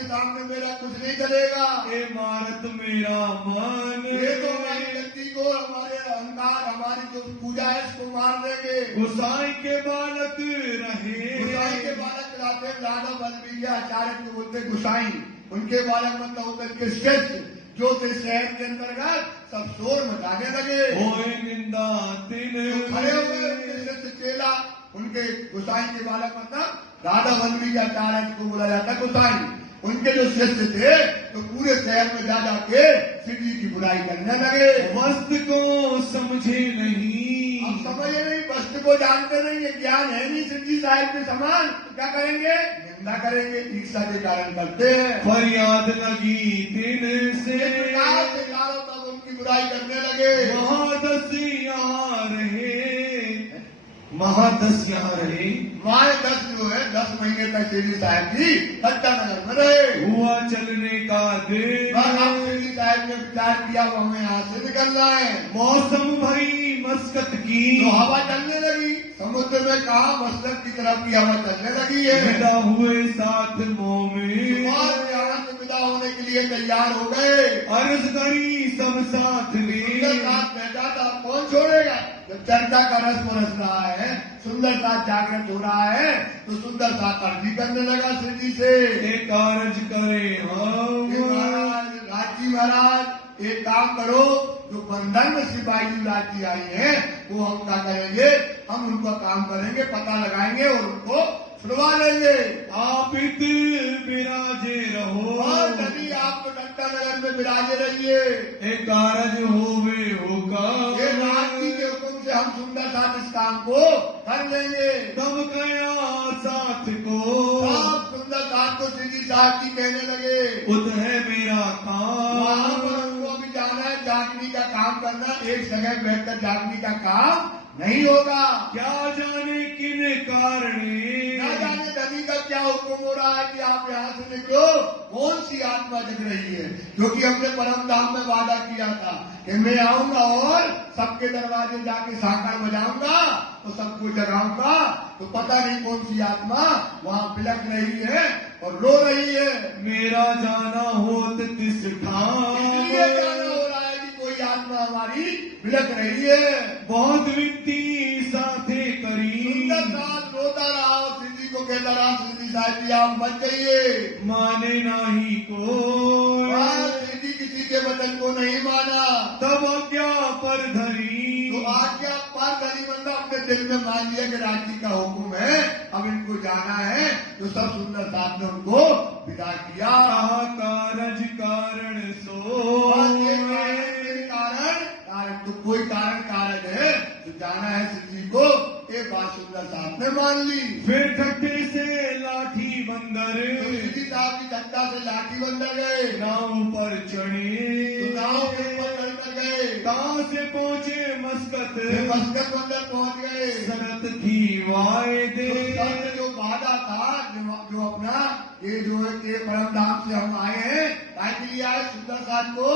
के सामने मेरा कुछ नहीं चलेगा। ए मारत मेरा मन, ये तो हमारी शक्ति को, हमारे अहंकार, हमारी जो पूजा है इसको मार देंगे। गुसाई के बालक रहे, गुसाई के बालक रहते राधा बलबीर आचार्य को बोलते गुसाई। उनके बालक मतलब होकर के श्रेष्ठ जो थे शहर के अंतर्गत सब शोर मचाने लगे। होए निंदा तिन खड़े हो गए उनके श्रेष्ठ चेला, उनके गुसाई के बालक मतलब राधा बलबीर आचार्य को बोला जाता गुसाई। उनके जो शिष्य थे तो पूरे शहर में जा जाके शिव जी की बुराई करने लगे। वस्त को समझे नहीं, हम समझे नहीं, वस्तु को जानते नहीं, ये ज्ञान है नहीं शिव जी साहिब के समान, तो क्या करेंगे? निंदा करेंगे, ईर्षा के कारण करते हैं। फरियाद लगी तिन से, तब उनकी बुराई करने लगे। महादस यहाँ रहे, महादस यहाँ रहे। माए 10 जो है 10 महीने तक शिव जी साहिब जी सच्चा नगर में रहे। हुआ चलने का दिन, शिव जी साहिब ने विचार किया वो हमें यहाँ से निकलना है। मौसम भई मस्कत की, तो हवा चलने लगी, समुद्र में कहा मस्कत की तरफ की हवा चलने लगी है। विदा हुए साथ मोह में, यहाँ से विदा होने के लिए तैयार हो गए। अर्ज करी सब साथ ने, सुंदर साथ बैठा था, कौन छोड़ेगा? जब चर्चा का रस बरस रहा है, सुंदर साथ जागृत हो रहा है, तो सुंदर साथ अर्जी करने लगा शिव जी से। एक अर्ज करे हम, महाराज राजी महाराज एक काम करो, जो बंधन में सिपाही जी राजी आई है वो हम क्या करेंगे? हम उनका काम करेंगे, पता लगाएंगे और उनको छुड़वा लेंगे। आप इत विराजे रहो, और नदी आप तो घंटा नगर में विराजे रहिए। एक कारज होवे होगा, ये राज जी के हुक्म से हम सुंदर साथ इस काम को कर लेंगे। तब गया साथ को, आप सुंदर साथ को सीधी साथ जी कहने लगे, उत है मेरा वहाँ पर काम, हमको अभी जाना है, जागनी का काम करना, एक जगह बैठकर जागनी का काम नहीं होगा। क्या जाने किन कारणे, ना जाने नदी का क्या हुक्म हो रहा है कि आप यहाँ से निकलो। कौन सी आत्मा जग रही है? क्योंकि हमने परम धाम में वादा किया था कि मैं आऊंगा और सबके दरवाजे जाके साकार बजाऊंगा तो सबको जगाऊंगा। तो पता नहीं कौन सी आत्मा वहाँ बिलख रही है और रो रही है। मेरा जाना होत तिस ठाम, इसलिए जाना हो रहा है कि कोई आत्मा हमारी बिलख रही है। बहुत विनती साथे करी, सुंदर साथ रोता रहा और शिव जी को कहता रहा, शिव जी साहिब जी आप मत जाइए। माने नाही को, शिव जी किसी के वचन को नहीं माना। तब आज्ञा पर धरी, तो आज्ञा पर धरी बंदा अपने दिल में मान लिया कि राज्य का हुक्म है, अब इनको जाना है। तो सब सुंदर साथ ने उनको विदा किया। कहा कारज कारण सो, कारण तो कोई कारण कारक है तो जाना है शिव जी को। ये बात सुंदर साथ ने मान ली। फिर ठट्ठे से लाठी बंदर, तो शिव जी साहब की धक्का से लाठी बंदर गए, नाव पर चढ़े, तो गाँव के ऊपर चढ़कर गए, कहाँ से पहुँचे मस्कत, मस्कत बंदर पहुंच गए। शरत थी वायदे, तो जो वादा था, जो अपना ये जो है कि परम धाम से हम आए हैं, काय के लिए आए? सुंदर साथ को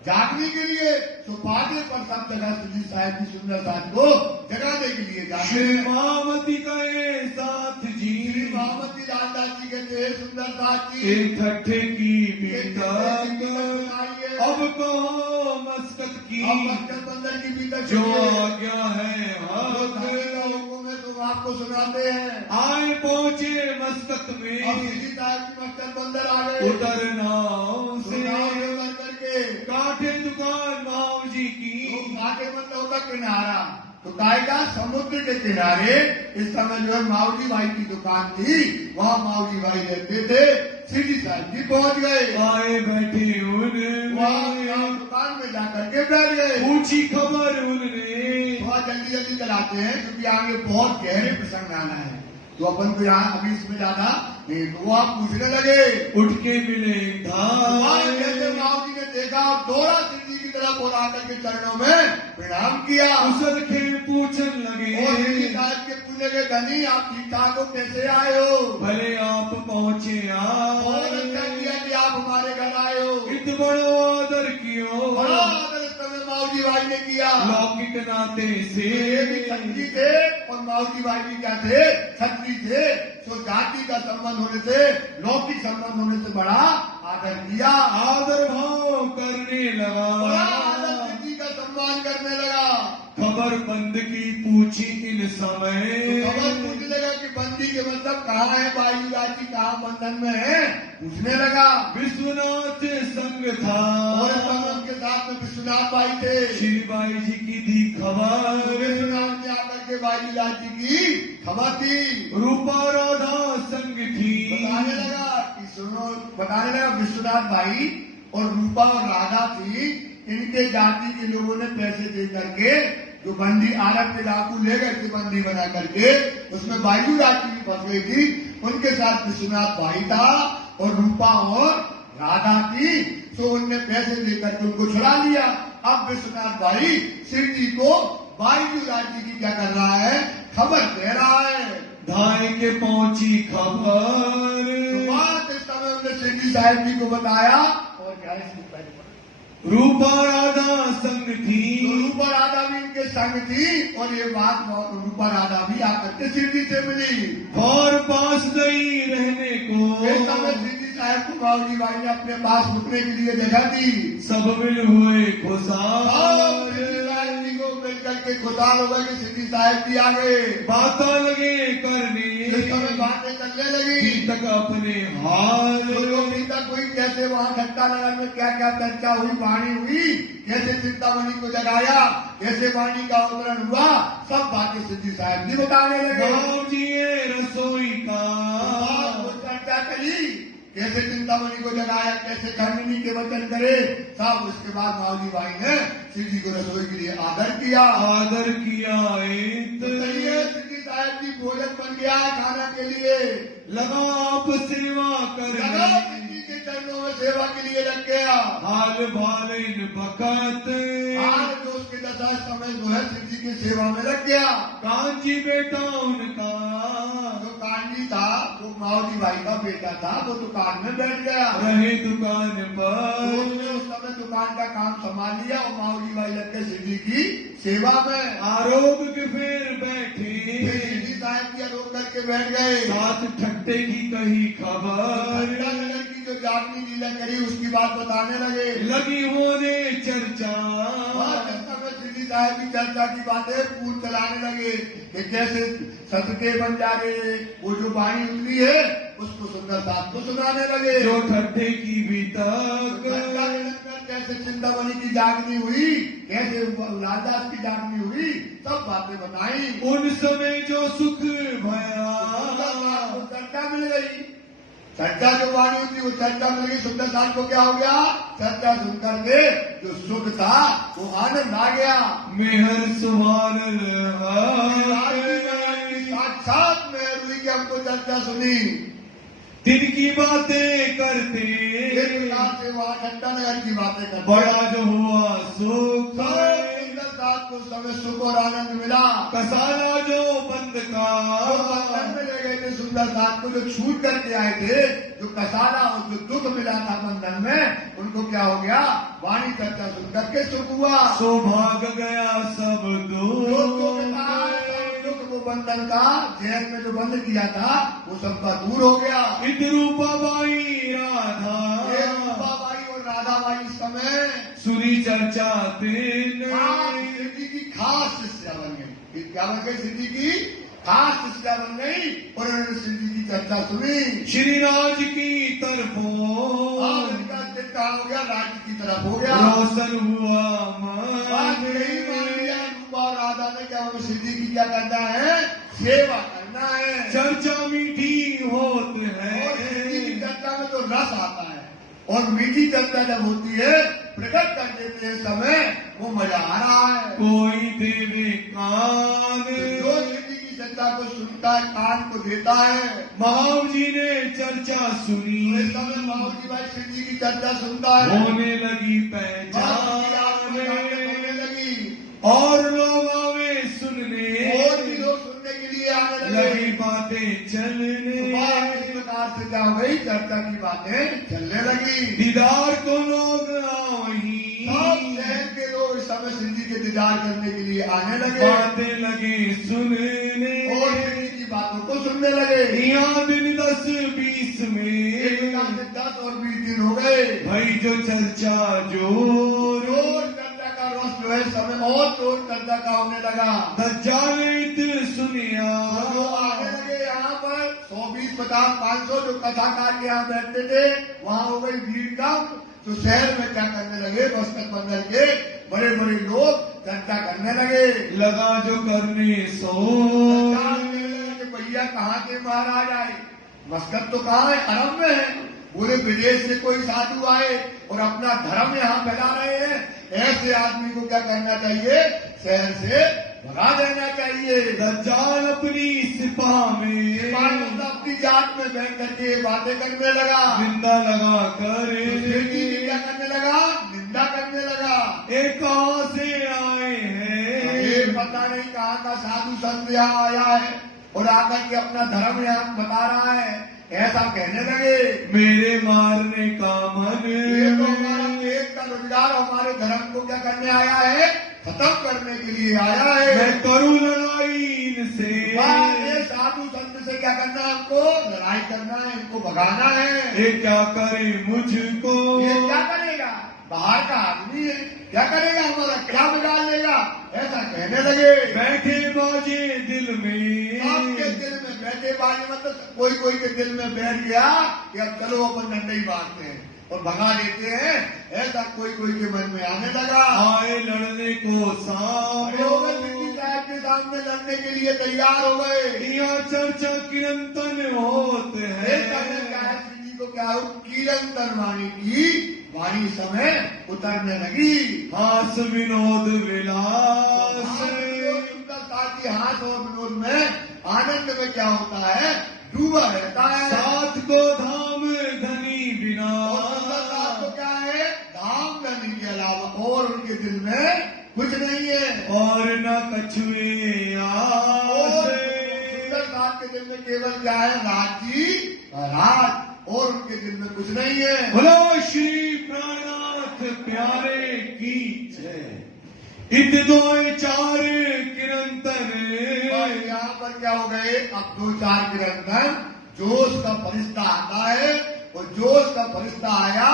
जागने के लिए। तो बातें पर सब जगह शिव जी साहिब की सुंदर साथ को जगाने के लिए जाते श्री हैं। मामती गए साथ जी, श्री महामती रामदास जी कहते हैं सुंदर साथ जी एक ठट्ठे की बीतक, सुनाइए। अब कहो मस्कत की, अब मस्कत बंदर की बीतक जो सुनिए। आज्ञा है जो धर्म का हक, हुक्म है तो आपको सुनाते हैं। आए पहुँचे मस्कत अब में, शिव जी साहिब की मस्कत बंदर आ गए। उतर नाव तो नाव से, में उतर करके काठे दुकान माव जी की, घाटे मतलब होता किनारा, तो कायदा समुद्र के किनारे इस समय जो है मावली भाई की दुकान थी, वहाँ मावली भाई रहते थे। शिव जी साहिब जी पहुंच गए, आए बैठे वहाँ उन, दुकान में जाकर के बैठ गए। पूछी खबर उनने, थोड़ा जल्दी जल्दी चलाते हैं क्योंकि आगे बहुत गहरे प्रसंग आना है, तो अपन को यहाँ अभी इसमें ज्यादा नहीं। तो वो आप पूछने लगे, उठ के मिले जैसे माव जी ने देखा और दौड़ा शिव जी की तरफ और आकर के चरणों में प्रणाम किया। कुशल के पूछन लगे, और शिव जी साहब के पूछने के धनी आप ठीक ठाक हो, कैसे आए हो? भले आप पहुँचे बहुत अच्छा किया कि आप हमारे घर आए हो। इत बड़ो आदर कियो, बड़ा आदर इस समय मावजी भाई ने किया। लौकिक नाते से, ये भी छत्री थे और मावजी भाई भी क्या थे? छत्री थे। तो जाति का संबंध होने से, लौकिक संबंध होने से बड़ा आदर किया, आदर भाव करने बड़ा लगा। आदर सिद्धि का सम्मान करने लगा। खबर बंद की पूछी इन समय, तो खबर पूछने लगा कि बंदी के मतलब कहाँ है, बाई जाति कहाँ बंधन में है, पूछने लगा। विश्वनाथ संग था और इस समय उनके साथ में विश्वनाथ भाई थे। श्री बाई जी की दी खबर, विश्वनाथ ने आकर के बाई जाति की खबर दी। रूपा राधा संग थी। बताने लगा कि सुनो, बताने लगा विश्वनाथ भाई और रूपा और राधा थी, इनके जाति के लोगों ने पैसे दे करके जो बंदी आरब के डाकू ले गए थे बंदी बना करके, उसमें बायु जाति भी फंस गई थी। उनके साथ विश्वनाथ भाई था और रूपा और राधा थी। तो उनने पैसे दे करके उनको छुड़ा लिया। अब विश्वनाथ भाई शिव जी को बायु जाति की क्या कर रहा है, खबर दे रहा है। धाय के पहुंची खबर, बात इस समय उन्होंने शिव जी साहब जी को बताया। और क्या है इसके पहले रूपा राधा संग थी। तो रूपा राधा भी इनके संग थी और ये बात रूपा राधा भी आकर के शिव जी से मिली और पास नहीं रहने इस समय को, शिव जी साहब को बाबूजी भाई ने अपने पास रुकने के लिए जगह दी। सब मिल हुए और खुशाल, शिव जी साहब जी को मिलकर के खुशहाल हो गए कि शिव जी साहब जी आ गए। बातें लगे करने, इस समय बातें चलने लगी। तक अपने हाल, तो लोग भी तक हुई कैसे वहाँ घंटा नगर में क्या क्या चर्चा हुई, वाणी हुई, कैसे चिंतामणि को जगाया, कैसे वाणी का अवतरण हुआ, सब बातें शिव जी साहब जी बताने लगे। गाँव जी रसोई का, वो चर्चा चली, कैसे चिंतामणि को जगाया, कैसे खंडनी के वचन करे, सब। उसके बाद मावली भाई ने शिव जी को रसोई के लिए आदर किया। आदर किया तो चलिए शिव जी साहब जी भोजन बन गया खाना के लिए। लगा आप सेवा लगा करने, शिव जी के चरणों में सेवा के लिए लग गया। हाल भालिन बकत, आज जो उसके दशा समय जो है शिव जी की सेवा में लग गया। कांची बेटा उनका, जो कांजी था वो मावली भाई का बेटा था, वो दुकान में बैठ गया। रहे दुकान तो पर, उसने उस समय दुकान का काम संभाल लिया और मावली भाई लग गए शिव जी की सेवा में। आरोग के फिर बैठे, फिर शिव जी साहब की रोक करके बैठ गए। साथ ठट्टे की कही खबर, घंटा नगर की जो जागनी लीला करी उसकी बात बताने लगे। लगी होने चर्चा, और इस समय शिव जी साहब की चर्चा की बातें पूछ चलाने लगे कि कैसे सतके बन जा रहे, वो जो वाणी उतरी है उसको सुंदर साथ को सुनाने लगे। जो ठट्टे की भी तक, घंटा नगर कैसे चिंतामणि की जागनी हुई, कैसे लालदास की जागनी हुई, सब बातें बताई। उन समय जो सुख भया, वो चर्चा मिल गई। चर्चा जो वाणी होती वो चर्चा मिल गई। सुंदर साथ को क्या हो गया, चर्चा सुनकर के जो सुख था वो आनंद आ गया। मेहर सुहान साक्षात में हुई कि हमको चर्चा सुनी। दिन की बातें करते, एक प्रकार से वहाँ घंटा नगर की बातें करते। बड़ा जो हुआ सुख, सुंदर साथ को समय सुख और आनंद मिला। कसाला जो बंद जो का, बंधन में ले गए थे सुंदर साथ को, जो छूट करके आए थे, जो कसाला और जो दुख मिला था बंधन में, उनको क्या हो गया, वाणी चर्चा सुन करके सुख हुआ। सौभाग गया सब जो दुख था, दूर, सब दुख वो बंधन का जेल में जो बंद किया था वो सबका दूर हो गया। इत रूपा बाई राधा, ये रूपाबाई और राधाबाई इस समय सुनी चर्चा तेन, शिव जी की खास शिष्या बन गई। क्या बन गई, शिव जी की खास शिष्या बन गई और उन्होंने शिव जी की चर्चा सुनी। श्रीराज की तरफों इनका चित्त कहाँ हो गया, राज्य की तरफ हो गया। रोशन हुआ बात यही मान मन, लिया रूपा और राधा ने क्या हमें शिव जी की क्या करना है, सेवा करना है। चर्चा मीठी होत और शिव जी की है, चर्चा में तो रस आता है और मीठी चर्चा जब होती है प्रकट कर देते हैं समय, वो मजा आ रहा है। कोई देवे कान, जो शिव जी की चर्चा को सुनता है, कान को देता है। महाव जी ने चर्चा सुनी, इस समय माहौल जी भाई शिव जी की चर्चा सुनता है, होने लगी होने पहचान, लगी और लोग आवे सुनने, और भी लोग सुनने के लिए आने लगी लगे। बातें चलने, इस प्रकार से क्या हो गई, चर्चा की बातें चलने लगी। दीदार को लोग आवही, सब शहर के लोग इस समय शिव जी के दीदार करने के लिए आने लगे बातें लगे सुनने, और शिव जी की बातों को सुनने लगे। यहाँ दिन 10-20 एक में साल में 10 और 20 दिन हो गए। भाई जो चर्चा रोज जोर चर्चा का रोज जो है समय और रोज चर्चा का होने लगा। दज्जालित सुनिया जो आने लगे यहाँ पर 100, 20, 50, 500 जो कथाकार के यहाँ बैठते थे, वहाँ हो गई भीड़ कम। तो शहर में क्या करने लगे, बस्तर मंडल के बड़े बड़े लोग चर्चा करने लगे। लगा जो करने सो भैया कहाँ के महाराज आए, मस्कत तो कहाँ है, अरब में है। पूरे विदेश से कोई साधु आए और अपना धर्म यहाँ फैला रहे हैं। ऐसे आदमी को क्या करना चाहिए, शहर से भगा देना चाहिए। दज्जाल अपनी सिपाह में अपनी जात में बैठ करके बातें करने लगा। निंदा लगा कर क्या करने लगा, निंदा करने लगा। एक कहाँ से आए हैं, ये पता नहीं कहाँ का साधु संत यहाँ आया है और आकर के अपना धर्म यहाँ बता रहा है, ऐसा कहने लगे। मेरे मारने का मन ये तो हमारा पेट का रोजगार हमारे धर्म को क्या करने आया है, खत्म करने के लिए आया है। मैं करूँ लड़ाई इनसे, ये साधु संत से क्या करना है, हमको लड़ाई करना है, इनको भगाना है। ये क्या करे मुझको, ये क्या करेगा, बाहर का आदमी है, क्या करेगा, हमारा क्या बिगाड़ लेगा, ऐसा कहने लगे। बैठे बाजे दिल में, आपके दिल में बैठे बाजे मतलब कोई कोई के दिल में बैठ गया कि अब चलो अपन डंडे ही मारते हैं और भगा देते हैं, ऐसा कोई कोई के मन में आने लगा। आए लड़ने को सामने, हो गए सिद्धि साहब के सामने लड़ने के लिए तैयार हो गए। यहाँ चर्चा किरंतन होते हैं। सिद्धि को क्या हो, किरंतन वाणी की वाणी समय उतरने लगी। हास विनोद विलास, ताकि हाथ और विनोद में आनंद में क्या होता है, डूबा रहता है। साथ को धाम धनी बिना, तो क्या है, धाम धनी के अलावा और उनके दिल में कुछ नहीं है। और न कछुए आस, के दिल में केवल क्या है, राज्य राज, और उनके दिल में कुछ नहीं है। बोलो श्री प्राणनाथ प्यारे की जय। इत दो चार किरंतन, यहाँ पर क्या हो गए, अब 2-4 किरंतन जोश का फरिश्ता आता है, और जोश का फरिश्ता आया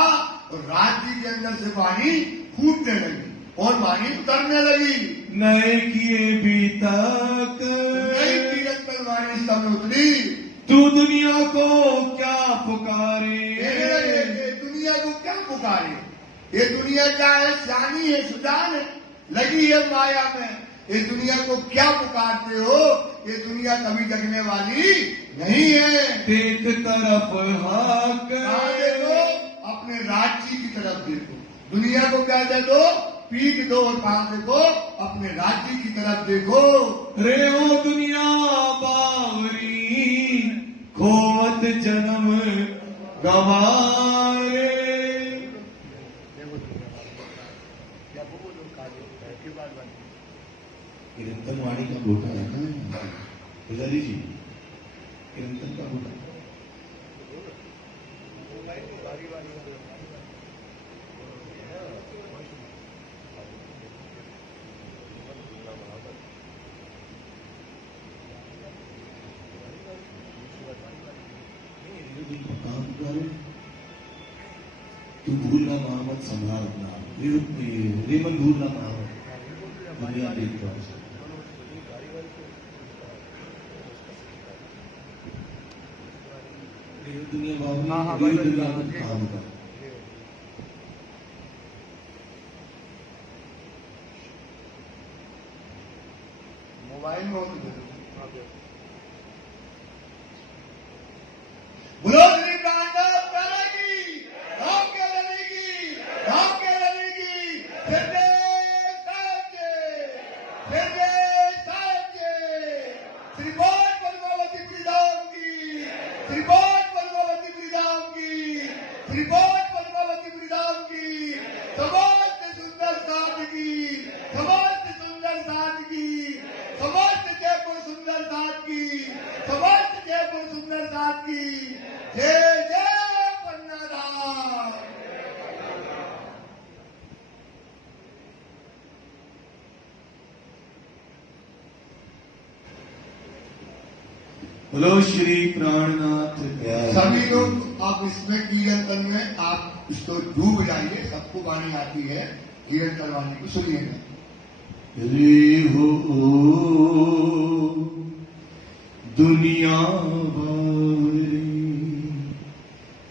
और राज्य के अंदर से पानी फूटने लगी और पानी उतरने लगी। नए किए भी तक नई किरंतन वाणी समय उतरी। तू दुनिया को क्या पुकारे, ये दुनिया को क्या पुकारे, ये दुनिया क्या है, सियानी है, सुजान है, लगी है माया में। ये दुनिया को क्या पुकारते हो, ये दुनिया कभी जगने वाली नहीं है। एक तरफ हक, देखो अपने राज्य की तरफ देखो, दुनिया को क्या दे दो, पीठ दो और पांव देखो, अपने राज्य की तरफ देखो। रे ओ दुनिया बावरी, खोवत जन्म गवारे। किरंतन वाणी का गोटा है ना पुजारी जी, किरंतन का गोटा। तू भूलना मोहम्मद संभालना, रेमन भूलना मोहम्मद दुनिया देखता है। दुनिया बाबू दुनिया में काम कर मोबाइल में बोलो श्री प्राणनाथ प्यारे की, राम के लड़ेगी, राम के लड़ेगी। श्री बोल पद्मावती प्रीधाम की, श्री बोल पद्मावती प्रीधाम की, श्री बोल पद्मावती प्रीधाम की। समस्त सुंदर साथ की, समस्त सुंदर साथ की, समस्त जयपुर सुंदर साथ की, समस्त जयपुर सुंदर साथ की। जय जय पन्नाधाम। बोलो श्री प्राणनाथ प्यारे। सभी लोग आप इसमें कीर्तन में आप इसको डूब जाइए, सबको वाणी आती है कीर्तन वाणी को सुनिएगा। रे हो दुनिया बावरी,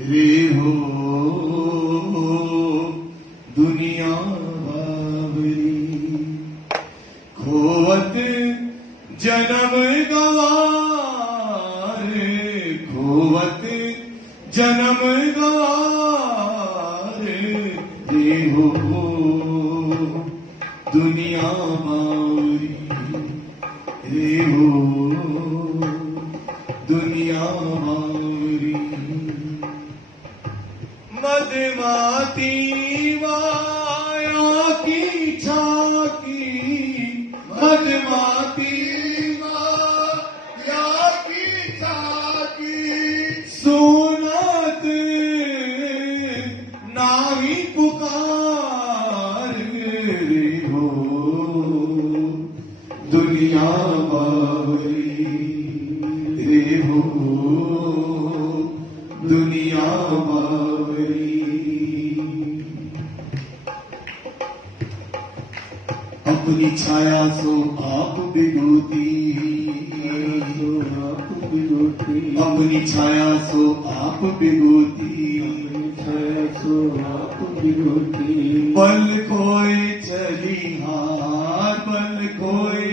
रे हो दुनिया बावरी, खोवत जन्म गवारे, खोवत जन्म गवारे, रे हो दुनिया बावरी, रे हो दुनिया बावरी। मदमाती माया की झांकी, मदमाती माया की झांकी, सुनत नारी पुकार, रे हो दुनिया बावरी, रे हो दुनिया बावरी। अपनी छाया सो आप बिगोती, अपनी छाया सो आप बिगोती, बल खोए चली हार, बल खोए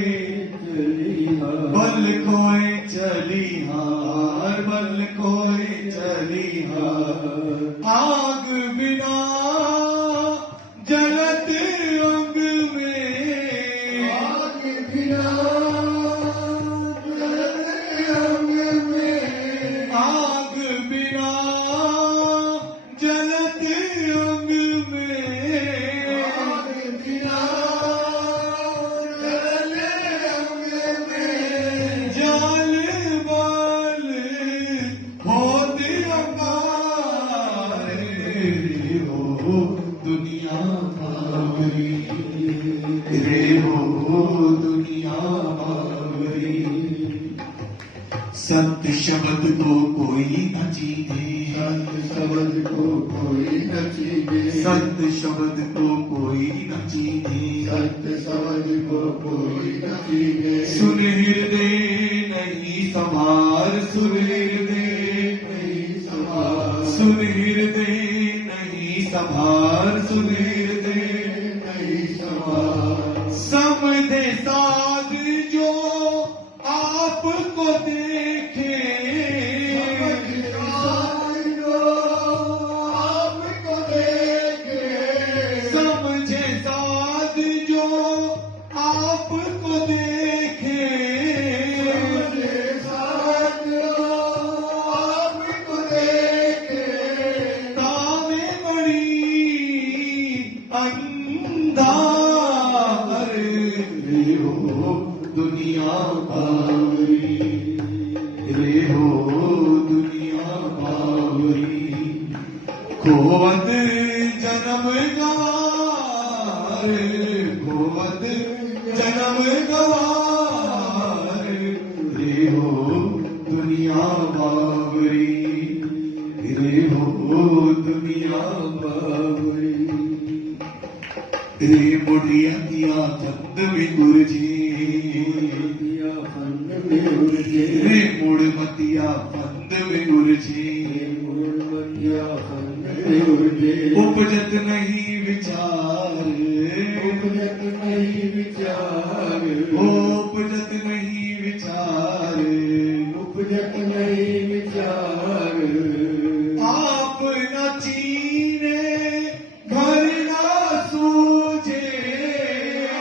बल खोए चली हार, बल खोए चली हार। आग बिना जलत अंग में, आग बिना जलते अंग में, आग बिना जलत अंग में, आग बिना जलते अंग में, जाल बाल होते अंगार, रे हो दुनिया बावरी, रे हो दुनिया बावरी। सत्य शब्द को कोई न जीते, सत्य शब्द को कोई न चीजे, सत्य शब्द को कोई न जीते। सत्य शब्द को कोई न चीजे, सुन हृदय नहीं संभार, सुन हृदय नहीं सवार, सुन हृदय नहीं संभार, सुन हृदय नहीं सवार, समझे साध जो आपको देखे, आपको देखे, समझे साध जो आपको देखे, आपको देखे, तावे बड़ी अंधार, रे हो दुनिया बावरी, रे हो दुनिया बावरी। खोवत जन्म गवार, खोवत जन्म गवार, रे हो दुनिया बावरी, रे हो दुनिया बावरी। रे मुड़िया दिया फंद में गुरजी, रे मुड़ मतिया फंद में गुरजी, उपजत नहीं विचार, उपजत नहीं विचार, उपजत नहीं विचार, उपजत नहीं विचार, आप न चीने घर न सूझे,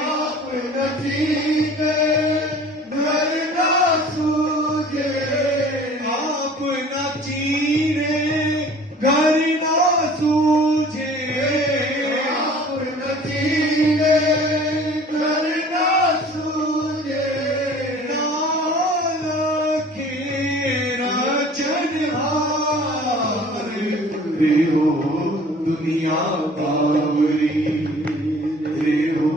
आप नदी में घर न सूझे, आप न चीने घर न सूझे, आप नदी में घर न सूझे, नाल के रचनहार, रे हो दुनिया बावरी, रे हो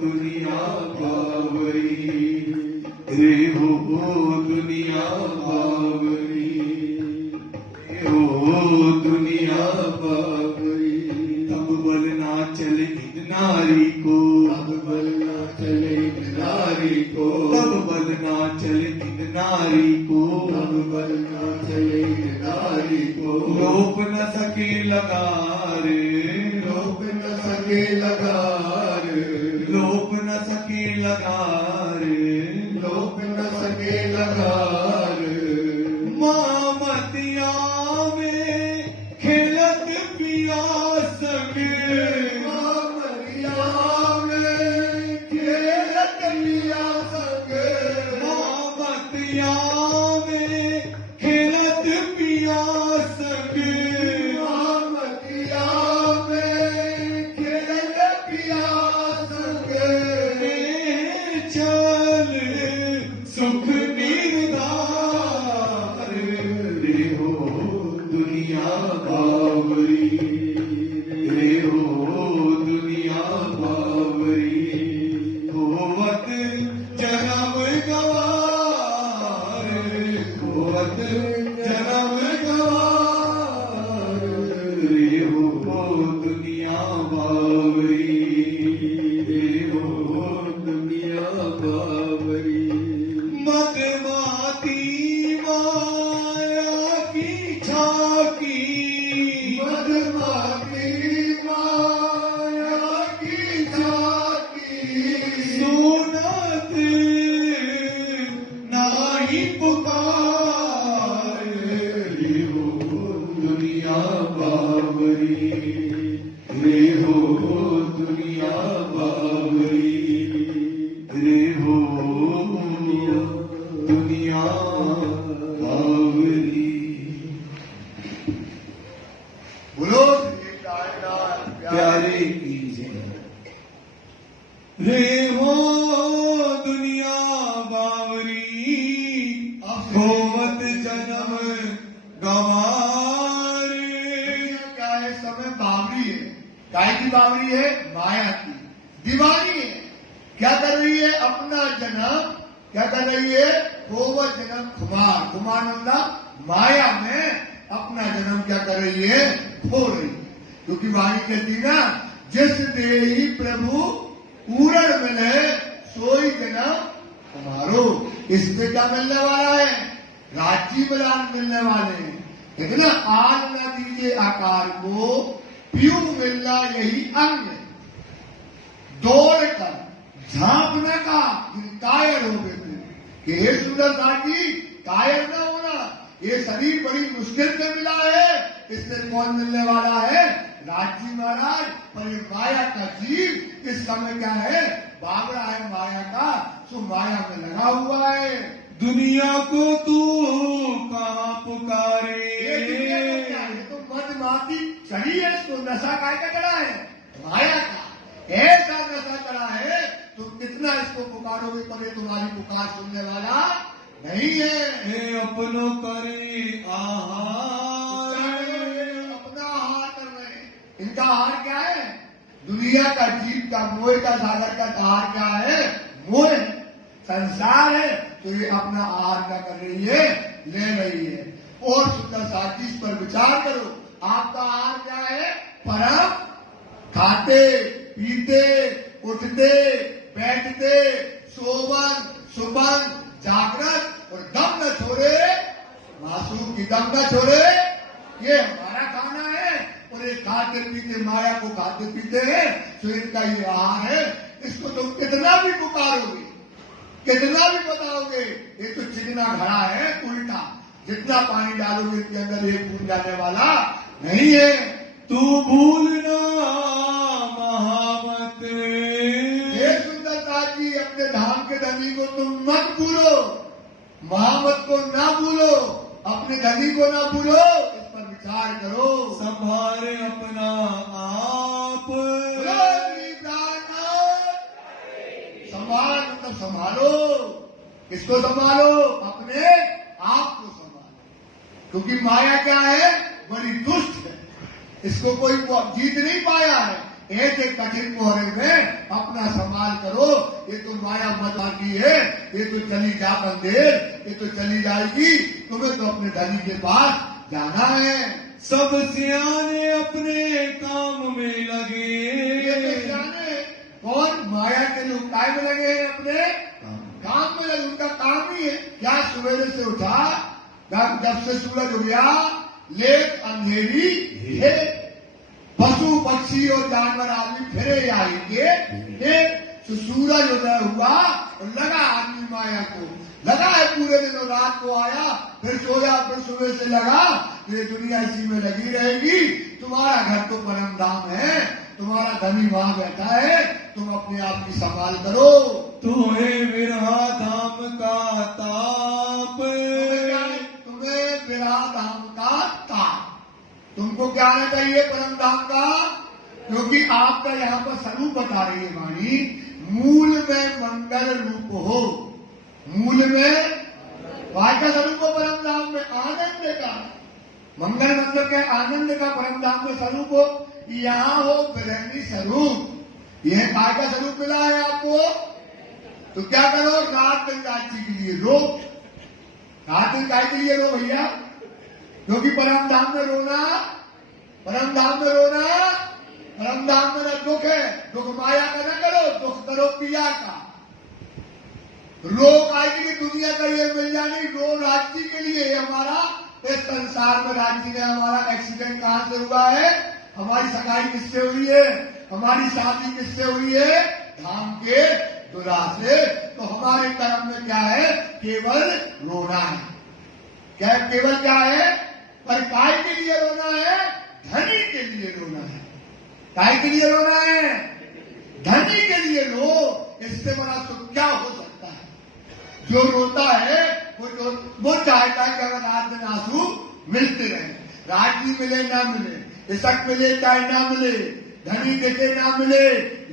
दुनिया बावरी, रे हो दुनिया बावरी, ओ दुनिया बावरी। तब बल ना चले इन नारी को, अब बल ना चले इन नारी को, तब बल ना चले इन नारी को, अब बल ना चले इन नारी को, रोप न सके लगार, रोक न सके लगार, रोप न सके लगार, रोक न सके लगार। मामतिया में खेलत पिया संग, मामरिया में खेलत लिया संग, मामतिया में खेलत पिया संग, मामरिया में खेलत पिया संग, चल सुख निर्धार, रे हो दुनिया बावरी, रे हो दुनिया बावरी, होवत जन्म गवार, होवत जन्म गवार, रे हो दुनिया बावरी, रे हो दुनिया बावरी। मदमाती माया की झांकी, मधुमाती माया की झांकी, सुनत नाही पुकार, रे हो दुनिया बावरी, रे हो दुनिया बावरी, रे हो दुनिया बावरी। बोलो श्री कायनात प्यारे की जय। रे हो दुनिया बावरी, होवत जन्म गवार, क्या है? समय बावरी है। काय की बावरी है? माया की दीवानी है। क्या कर रही है? अपना जन्म क्या कर रही है? होवत जन्म खुमार, खुमार मतलब माया में अपना जन्म क्या कर रही है? खो रही है। क्योंकि वाणी कहती ना, जिस देही प्रभु पूर्ण मिले सोई जन्म हमारो। इसमें क्या मिलने वाला है? राज्य बलान मिलने वाले हैं। लेकिन आग न दीजिए आकार को, पीऊ मिलना यही अंग, दौड़ कर झांपने का कायर हो गए कि हे सुंदर साथी, कायर न होना। ये शरीर बड़ी मुश्किल से मिला है। इससे कौन मिलने वाला है? राजी महाराज। पर ये माया का जीव इस समय क्या है? बाबरा है माया का, सो माया में लगा हुआ है। दुनिया को तू कहाँ पुकारे, ये दुनिया को क्या है? तो मदमाती चढ़ी है, इसको नशा काय का चढ़ा है? माया का ऐसा नशा चढ़ा है। तुम कितना इसको पुकारोगे, पर ये तुम्हारी पुकार सुनने वाला नहीं है। हे अपनो करे आहार, अपना आहार कर रहे हैं। इनका आहार क्या है? दुनिया का जीव का मोह का सागर का आहार क्या है? मोह है, संसार है। तो ये अपना आहार क्या कर रही है? ले रही है। और सुंदर साथी, इस पर विचार करो। आपका आहार क्या है? परम खाते पीते उठते बैठते सोवन सुबन जागृत और दम न छोड़े, मासूम की दम न छोड़े। ये हमारा खाना है। और ये खाते पीते माया को खाते पीते हैं, तो इनका ये आहार है। इसको तुम कितना भी पुकारोगे, कितना भी बताओगे, ये तो चिकना घड़ा है उल्टा। जितना पानी डालोगे इसके अंदर एक बूंद जाने वाला नहीं है। तू भूलना महामत, हे सुंदरता जी, अपने धाम के धनी को तुम मत भूलो, महामत को ना भूलो, अपने धनी को ना भूलो। इस पर विचार करो। संभारे अपना आप, संभाल मतलब संभालो। किसको संभालो? अपने आप को संभालो। क्योंकि माया क्या है? बड़ी दुष्ट है। इसको कोई जीत नहीं पाया है। ऐसे कठिन कोहरे में अपना संभाल करो। ये तो माया मत की है। ये तो चली जा बंदेर, ये तो चली जाएगी, तुम्हें तो अपने धनी के पास जाना है। सब सियाने अपने काम में लगे। ये तो सियाने कौन? माया के लोग काय में लगे हैं? अपने काम में लगे। उनका काम ही है क्या? सवेरे से उठा, जब से सूरज उगया लेट अंधेरी है, पशु पक्षी और जानवर आदमी फिरे आएंगे। तो सूरज उदय हुआ और लगा आदमी माया को, लगा है पूरे दिन और रात को आया, फिर सोया, फिर सुबह से लगा। ये दुनिया इसी में लगी रहेगी। तुम्हारा घर तो परम धाम है, तुम्हारा धनी वहां बैठा है, तुम अपने आप की संभाल करो। तुम्हें विरहा धाम का ताप, तुम्हें विरहा धाम का ताप। तुमको क्या आना चाहिए परम धाम का? क्योंकि आपका यहाँ पर स्वरूप बता रही है वाणी, मूल में मंगल रूप हो। मूल में का स्वरूप हो परम धाम में आनंद का। मंगल मतलब क्या? आनंद का परम धाम में स्वरूप हो। यहाँ हो ब्रह्मी स्वरूप। यह काय का स्वरूप मिला है आपको, तो क्या करो? रात दिन राज्य के लिए रो। रात दिन काय के लिए रो भैया? क्योंकि परम धाम में रोना, परम धाम में रोना, परम धाम में न दुख है। दुख माया का न करो, दुख करो पिया का। रो काय के लिए? दुनिया का ये मिल जाने, रो राज्य के लिए। हमारा इस संसार में राज्य में हमारा एक्सीडेंट कहां से हुआ है? हमारी सगाई किससे हुई है? हमारी शादी किससे हुई है? धाम के दुल्हा से। तो हमारे कर्म में क्या है? केवल रोना है। क्या केवल क्या है? पर काय के लिए रोना है? धनी के लिए रोना है। काय के लिए रोना है? धनी के लिए रो। इससे बड़ा सुख क्या हो सकता है? जो रोता है वो चाहता है कि अगर रात दिन आंसू मिलते रहे, राज्य मिले ना मिले, इशक मिले चाहे ना मिले, धनी देखे ना मिले,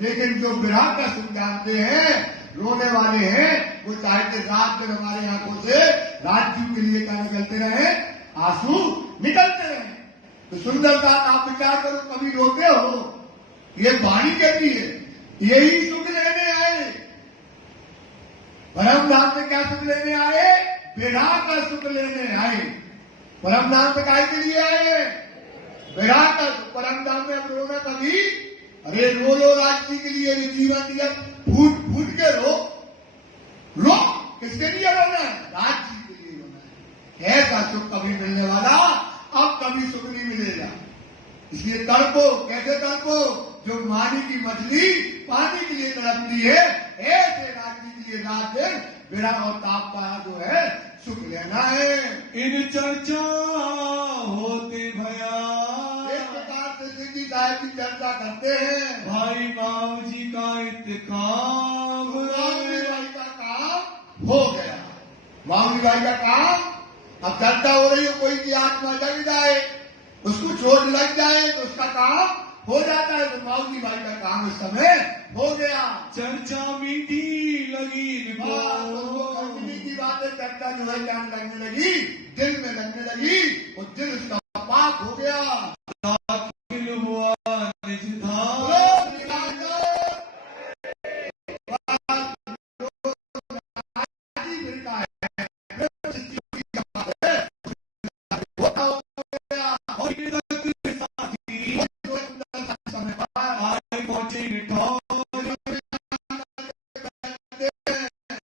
लेकिन जो विरह का सुख जानते हैं, रोने वाले हैं, वो चाहते रात दिन हमारे आंखों से राज्य के लिए क्या निकलते रहे? आंसू निकलते रहे। तो सुंदरता आप विचार करो, कभी रोते हो? ये वाणी कहती है यही सुख लेने आए। परम धाम में क्या सुख लेने आए? विरह का सुख लेने आए। परम धाम में काय के लिए आए? विरह का। परम धाम में अब रोना कभी? अरे रो लो राज्य के लिए, जीवन दिया, फूट फूट के रो। रो किसके लिए रोना है? राज्य के लिए रोना है। ऐसा सुख कभी मिलने वाला अब कभी सुख नहीं मिलेगा। इसलिए तड़पो। कैसे तड़पो? जो मानी की मछली पानी के लिए तड़पती है, ऐसे राज्य के लिए रात दिन विरह और ताप का जो है सुख लेना है। इन चर्चा होते भया, एक प्रकार से सिद्धि साहब की चर्चा करते हैं। भाई माव जी का इंतकाम, मावली भाई का काम हो गया। मावली भाई का काम अब चर्चा हो रही है, कोई की आत्मा जग जाए, उसको चोट लग जाए तो उसका काम हो जाता है। तो मावली भाई का काम इस समय हो गया। चर्चा मीठी लगी निभानी की बातें चर्चा जो है जान लगने लगी, दिल में लगने लगी, और दिल उसका पाक हो गया। दाखिल हुआ निज धाम,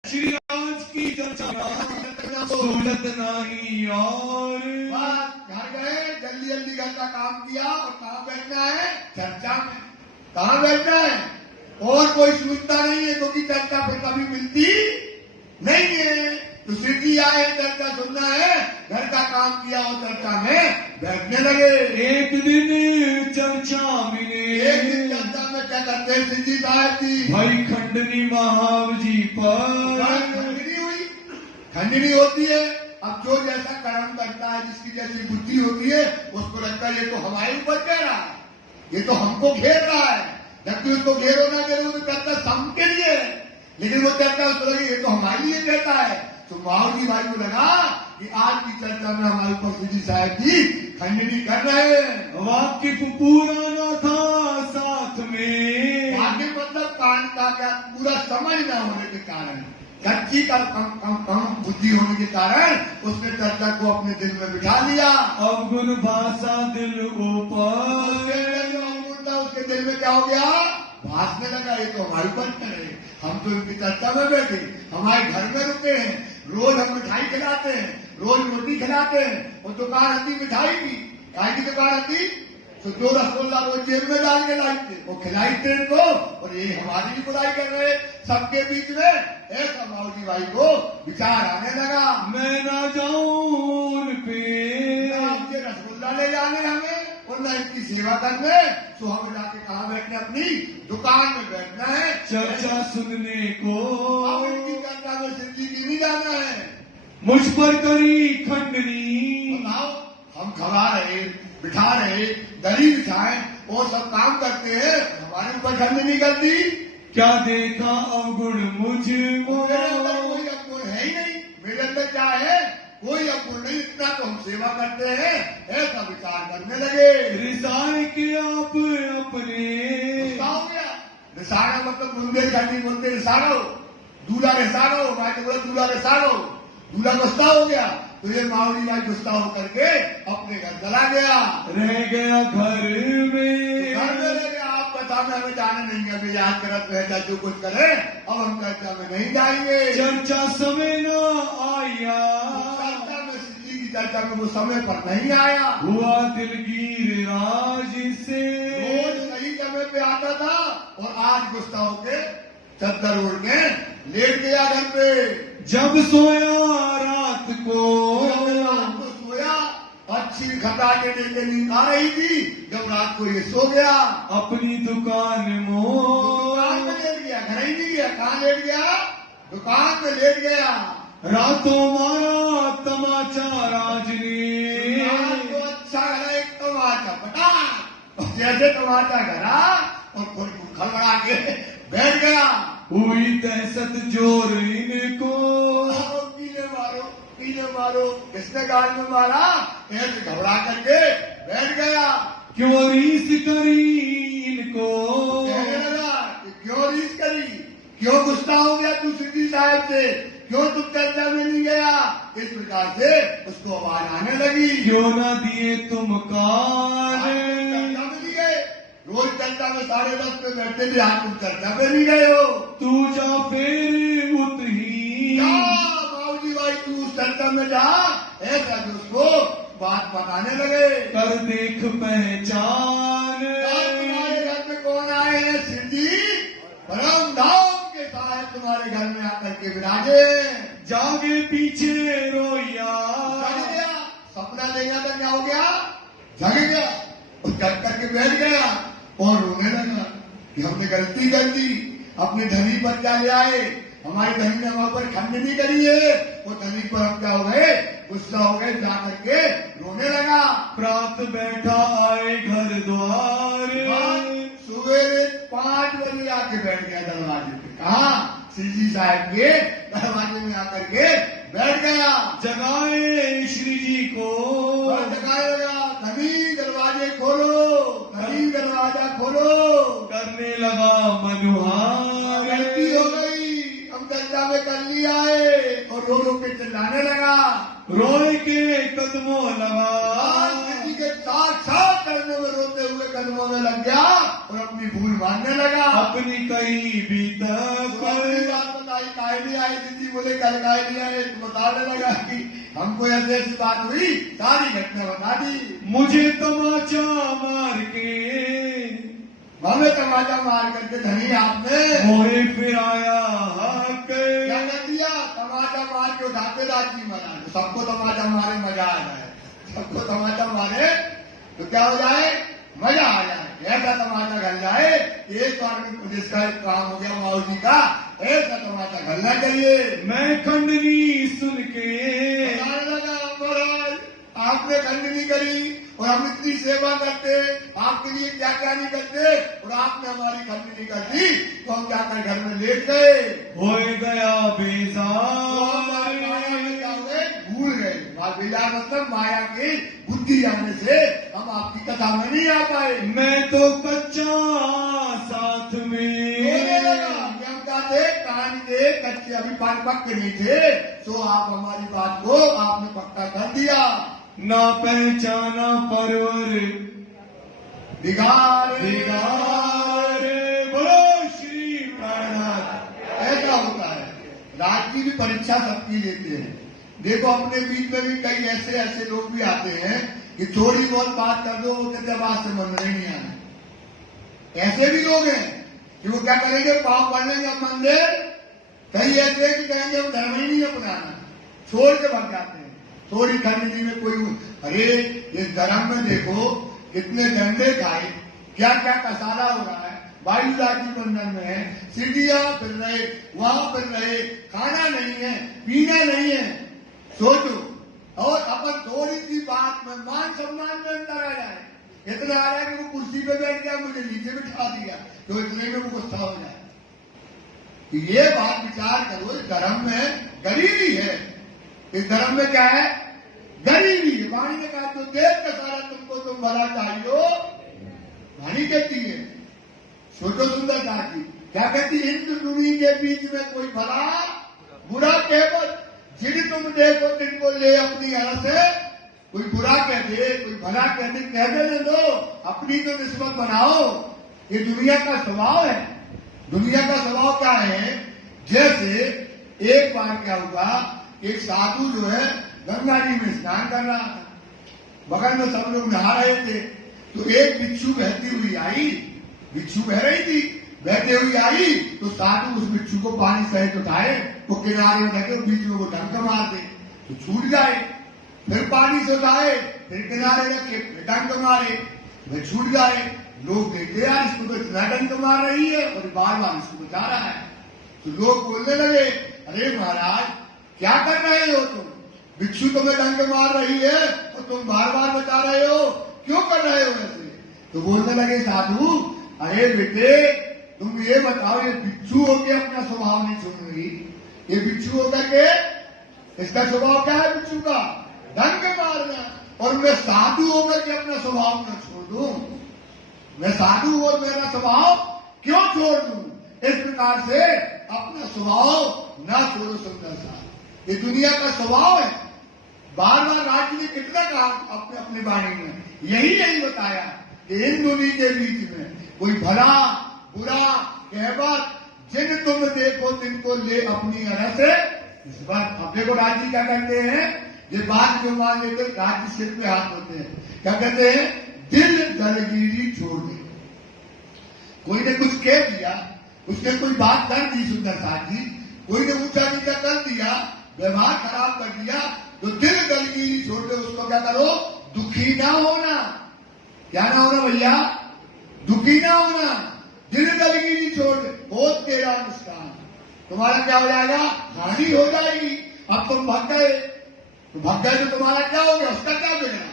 श्री राज की चर्चा सूरत नहीं और घर गए, जल्दी जल्दी घर का काम किया, और कहाँ बैठना है? चर्चा में। कहाँ बैठना है? और कोई सूझता नहीं है, क्योंकि चर्चा फिर कभी मिलती नहीं है। तो सिद्धि आए, चर्चा सुनना है, घर का काम किया और चर्चा में बैठने लगे। एक दिन चर्चा मिले, एक दिन चर्चा में क्या करते हैं सिद्धि साहब जी? भाई खंडनी महाव जी पर खंडनी हुई। खंडनी होती है। अब जो जैसा कर्म करता है, जिसकी जैसी बुद्धि होती है, उसको लगता है ये तो हमारे ऊपर कह रहा है, ये तो हमको घेर रहा है। जबकि उसको घेरो ना घेरो तो चर्चा सबके लिए है, लेकिन वो चर्चा उसको लगी ये तो हमारे लिए कहता है। तो मावजी भाई को लगा कि आज की चर्चा में हमारे ऊपर सिद्धि साहब जी खंडनी कर रहे हैं। वाकिफ पूरा न था साथ में, वाकिफ मतलब कान का क्या पूरा समझ न होने के कारण कच्ची का कम बुद्धि होने के कारण उसने चर्चा को अपने दिल में बिठा लिया। अवगुण भाषा दिल ऊपर, उसके दिल में क्या हो गया? भासने लगा, ये तो हमारे ऊपर है, हम तो इनकी चर्चा में बैठे, हमारे घर में रुके हैं, रोज हम मिठाई खिलाते हैं, रोज रोटी खिलाते हैं, वो दुकान आती मिठाई की, काय की दुकान आती तो जो रसगुल्ला रोज जेब में डाल के लाते वो खिलाई थे इनको, और ये हमारी भी बुराई कर रहे सबके बीच में। ऐसा माऊजी भाई को विचार आने लगा, मैं ना जाऊं उन पे, आपके रसगुल्ला ले जाने हमें और न इनकी सेवा करने, तो हम जाके कहाँ बैठने? अपनी दुकान में बैठना है, चर्चा सुनने को, अब इनकी चर्चा में सिद्धि की नहीं जाना है। मुझ पर करी खंडनी, बताओ, हम खवा रहे, बिठा रहे, दरी बिछाए, वो सब काम करते हैं, हमारे ऊपर खंड नहीं करती। क्या देखा अवगुण मुझ मेरे अंदर कोई अवगुण है ही नहीं, मेरे अंदर क्या है? कोई अवगुण नहीं, इतना तो हम सेवा करते हैं, ऐसा विचार करने लगे। रिसाए के आप अपने, गुस्सा हो गया। रिसाना मतलब बुंदेलखंडी बोलते रिसानो, दूल्हा रिसानो, मैं तो बोला दूल्हा रिसानो, दूल्हा गुस्सा हो गया। तो ये मावड़ी भाई गुस्सा होकर के अपने घर चला गया, रह गया घर में, घर में रह गया। आप बता में हमें जाने नहीं है, अभी याद करत रहता जो कुछ करे, अब हम चर्चा में नहीं जाएंगे। चर्चा समय न आया, चर्चा में सिद्धि की चर्चा में वो समय पर नहीं आया। हुआ दिलगीर राज से, रोज सही समय पे आता था और आज गुस्सा होके चद्दर ओढ़ के लेट गया घर पे। जब सोया रात को, रात को सोया, अच्छी खटा के लेके नींद आ रही थी, जब रात को ये सो गया, अपनी दुकान दुकान में लेट गया, घर ही नहीं गया, कहाँ लेट गया? दुकान में लेट गया। रातों मारा तमाचा राजनी, रात को अच्छा घरा एक तमाचा पटा, जैसे तमाचा घरा और खड़बड़ा के बैठ गया। हुई दहशत जोर इनको, पीले मारो, किसने गाल में मारा? ऐसे घबरा करके बैठ गया। क्यों रीस करी इनको, कहने लगा कि क्यों रीस करी, क्यों गुस्सा हो गया तू सिद्धि साहब से, क्यों तू चर्चा में नहीं गया? इस प्रकार से उसको आवाज आने लगी। क्यों ना दिए तुम कान, चर्चा में नहीं गए, रोज चर्चा में 10:30 पे बैठते थे, आज तुम चर्चा में नहीं गए हो। तू जा फिर उतही, बाबूजी भाई तू उस चर्चा में जा, ऐसा जो उसको बात बताने लगे। कर देख पहचान, तुम्हारे घर में कौन आए हैं? सिद्धि परम धाम के साथ तुम्हारे घर में आकर के विराजे। जागे पीछे रोया, जग गया, सपना देखा था, क्या हो गया? जग गया, और जग करके बैठ गया और रोने लगा कि हमने गलती कर दी, अपने धनी पर क्या ले आए, हमारी धनी ने वहां पर खंड नहीं करी है, वो धनी पर हम क्या हो गए? गुस्सा हो गए, जा करके रोने लगा। प्रात बैठा आए घर द्वार, सवेरे 5 बजे आके बैठ गया दरवाजे पे। कहा? सिद्धि साहब के दरवाजे में आकर के बैठ गया। जगाए श्री जी को, जगाए लगा, धनी दरवाजे खोलो, धनी दरवाजा खोलो। करने लगा मनुहार, गलती हो गई, हम चर्चा में कर लिया है, और रो रो के चिल्लाने लगा, रोए के कदमों लगा, किसी के साथ करने में रोते हुए कदमों में लग गया और अपनी भूल मानने लगा। अपनी कई बीतक बात बताई, काहे नहीं आए? सिद्धि बोले कल काहे नहीं आए? बताने लगा कि हमको ऐसी ऐसी बात हुई, सारी घटना बता दी। मुझे तमाचा मार के, हमें तमाचा मार करके धनी आपने मोहे फिर आया हक, क्या कर दिया? तमाचा मार के उठाते राजी मना, सबको तमाचा मारे मजा आ जाए, सबको तमाचा मारे तो क्या हो जाए? मजा आ जाए। ऐसा तमाचा घर जाए, एक बार में जिसका काम हो गया माऊ जी का, ऐसा तमाचा घरना चाहिए। मैं खंडनी सुन के, बताने लगा, महाराज आपने खंडनी करी और हम इतनी सेवा करते, आपके लिए क्या क्या नहीं करते, और आपने हमारी खंडनी कर दी, तो हम जाकर घर में लेट गए, हो गया बेजार, भूल गए। बेजार मतलब माया की बुद्धि आने से हम आपकी कथा में नहीं आ पाए। मैं तो कच्चा साथ में, हम क्या थे? कान के कच्चे अभी पक्के नहीं थे, तो आप हमारी बात को आपने पक्का कर दिया। ना पहचाना परवर दिगार दिगार, बोलो श्री प्राणनाथ। ऐसा होता है, राज की भी परीक्षा सबकी लेते हैं। देखो अपने बीच में भी कई ऐसे ऐसे लोग भी आते हैं कि थोड़ी बहुत बात कर दो, वो कहते बात से मन नहीं आना। ऐसे भी लोग हैं कि वो क्या करेंगे, पाप पढ़ लेंगे मंदिर, कई ऐसे हैं कि कहेंगे हम धर्म ही नहीं अपनाना, छोड़ के भाग जाते हैं। थोड़ी ठंडी में कोई, अरे इस धर्म में देखो कितने डंडे खाए, क्या क्या कसारा हो रहा है, वायु राजी बंधन में है, सीढ़ियां फिर रहे, वहां फिर रहे, खाना नहीं है, पीना नहीं है। सोचो, और अपन थोड़ी सी बात में मान सम्मान में अंतर आ जाए, इतना आ रहा है कि वो कुर्सी पे बैठ गया, मुझे नीचे बिठा दिया, तो इतने में वो गुस्सा हो जाए। तो ये बात विचार करो, इस धर्म में गरीबी है। इस धर्म में क्या है, गरीबी है। वाणी ने कहा तो देव का सारा तुमको तुम भला चाहिए, वाणी कहती है। सोचो सुंदरता की, क्या कहती है, हिंद दुनिया के बीच में कोई भला बुरा कहवत, जिन तुम देखो तिनको ले अपनी हर से। कोई बुरा कह दे, कोई भला कह दे, कह देने दो, अपनी तो निस्बत बनाओ। ये दुनिया का स्वभाव है। दुनिया का स्वभाव क्या है, जैसे एक बार क्या हुआ, एक साधु जो है गंगा जी में स्नान कर रहा था, बगल में सब लोग नहा रहे थे, तो एक बिच्छू बहती हुई आई, बिच्छू बह रही थी, बहते हुई आई, तो साधु उस बिच्छू को पानी सहित उठाए, वो किनारे में रखे, बीच में वो डंक मार दे तो छूट जाए, फिर पानी से उठाए, फिर किनारे रखे, फिर डंक मारे, वह छूट जाए। लोग देखते यार इसको तो इतना डंक मार रही है और बार बार इसको बचा रहा है। तो लोग बोलने लगे, अरे महाराज क्या कर रहे हो तुम, बिच्छू तुम्हें डंक मार रही है और तुम बार बार बचा रहे हो, क्यों कर रहे हो ऐसे। तो बोलने लगे साधु, अरे बेटे तुम ये बताओ, ये बिच्छू होकर अपना स्वभाव नहीं छोड़ रही, ये बिच्छू होकर के इसका स्वभाव क्या है, बिच्छू का डंक मारना, और मैं साधु होकर के अपना स्वभाव न छोड़ दूं, मैं साधु हो मेरा स्वभाव क्यों छोड़ दूं। इस प्रकार से अपना स्वभाव न छोड़ो सुंदर सा, ये दुनिया का स्वभाव है। बार बार राज्य ने कितना कहा अपने अपनी वाणी में, यही बताया कि इन दुनिया के बीच में कोई भला बुरा कहवत, जिन तुम देखो तिनको ले अपनी अरह से। इस बार अब देखो राज्य क्या कहते हैं, ये बात जो मान लेते राज्य सिर पे हाथ होते हैं, क्या कहते हैं, दिल दलगीरी छोड़ दे। कोई ने कुछ कह दिया, उसने कोई बात कर दी सुंदर साथ जी, कोई ने ऊंचा नीचा कर दिया, व्यवहार खराब कर दिया, तो दिल दलगीरी छोड़ दे। उसको क्या करो, दुखी ना होना। क्या ना होना भैया, दुखी ना होना, दिल दलगीरी छोड़ दे, हो तेरा नुकसान, तुम्हारा क्या हो जाएगा, हानि हो जाएगी। अब तुम भाग गए, तो भाग गए तो तुम्हारा क्या हो गया, उसका क्या बिगड़ा,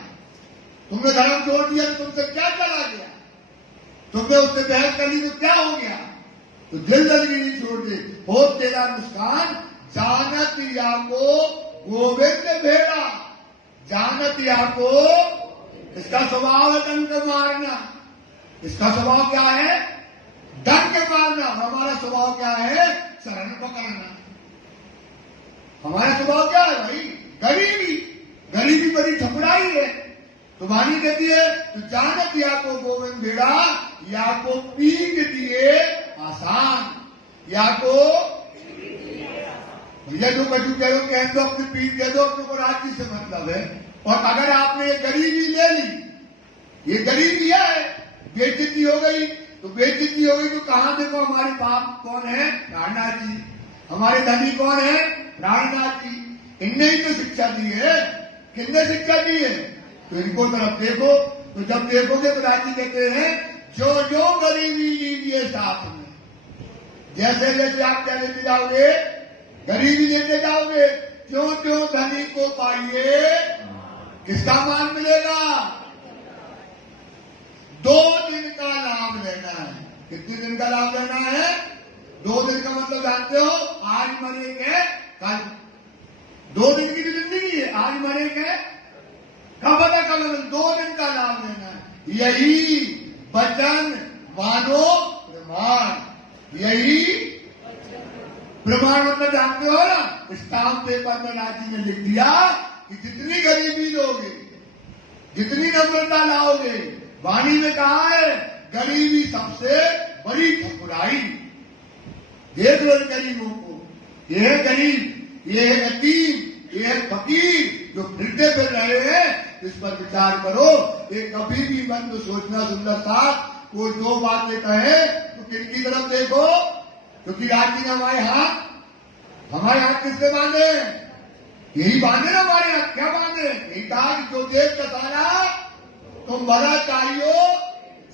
तुमने धर्म छोड़ दिया तो तुमसे क्या चला गया, तुमने उससे बहस कर ली तो क्या हो गया। तो दिल दलगीरी छोड़ दे, हो तेरा नुकसान, जानत या को गोविंद भेड़ा, जानत या को, इसका स्वभाव है डंक मारना, इसका स्वभाव क्या है, डंक मारना। हमारा स्वभाव क्या है, शरण पकड़ना। हमारा स्वभाव क्या है भाई, गरीबी, गरीबी बड़ी ठपड़ाई है। तो वाणी कहती है, तो जानत या को गोविंद भेड़ा, या को पीट दिए आसान, या को भैया जो कटू कह लो, कह दो अपनी पीट दे दो, अपने को राज्य से मतलब है। और अगर आपने ये गरीबी ले ली, ये गरीबी है, बेइज्जती हो गई, तो बेइज्जती हो गई तो कहां देखो हमारे बाप कौन है, प्राणनाथ जी, हमारे धनी कौन है, प्राणनाथ जी, इनने ही तो शिक्षा दी है। किसने शिक्षा दी है, तो इनको तरफ देखो, तो जब देखोगे तो राजी कहते हैं, जो जो गरीबी लीजिए साथ में, जैसे जैसे आप क्या लेते जाओगे, गरीबी लेते जाओगे, क्यों क्यों धनी को पाइए, किसका मान मिलेगा, 2 दिन का लाभ लेना है। कितने दिन का लाभ लेना है, 2 दिन का मतलब जानते हो, आज मरेंगे कल, 2 दिन की जिंदगी है, आज मरेंगे कब पता कल, 2 दिन का लाभ लेना है। यही वचन मानो प्रमाण, यही प्रमाण मतलब जानते हो ना, स्टाम्प पेपर में राजी ने लिख दिया कि जितनी गरीबी लोगे, जितनी नम्रता लाओगे, वाणी में कहा है गरीबी सबसे बड़ी ठकुराई। देख लो गरीबों को, ये है गरीब, ये है यतीम, ये है फकीर जो फिरते फिर रहे हैं। इस पर विचार करो। ये कभी भी मन में सोचना सुंदर साहब, कोई दो बातें कहे तो किनकी तरफ देखो, क्योंकि राजी ने हमारे हाथ किससे बांधे? यही बांधे ना हमारे हाथ। क्या बांधे? यही कहा कि जो देख का सारा तुम भला चाहिए,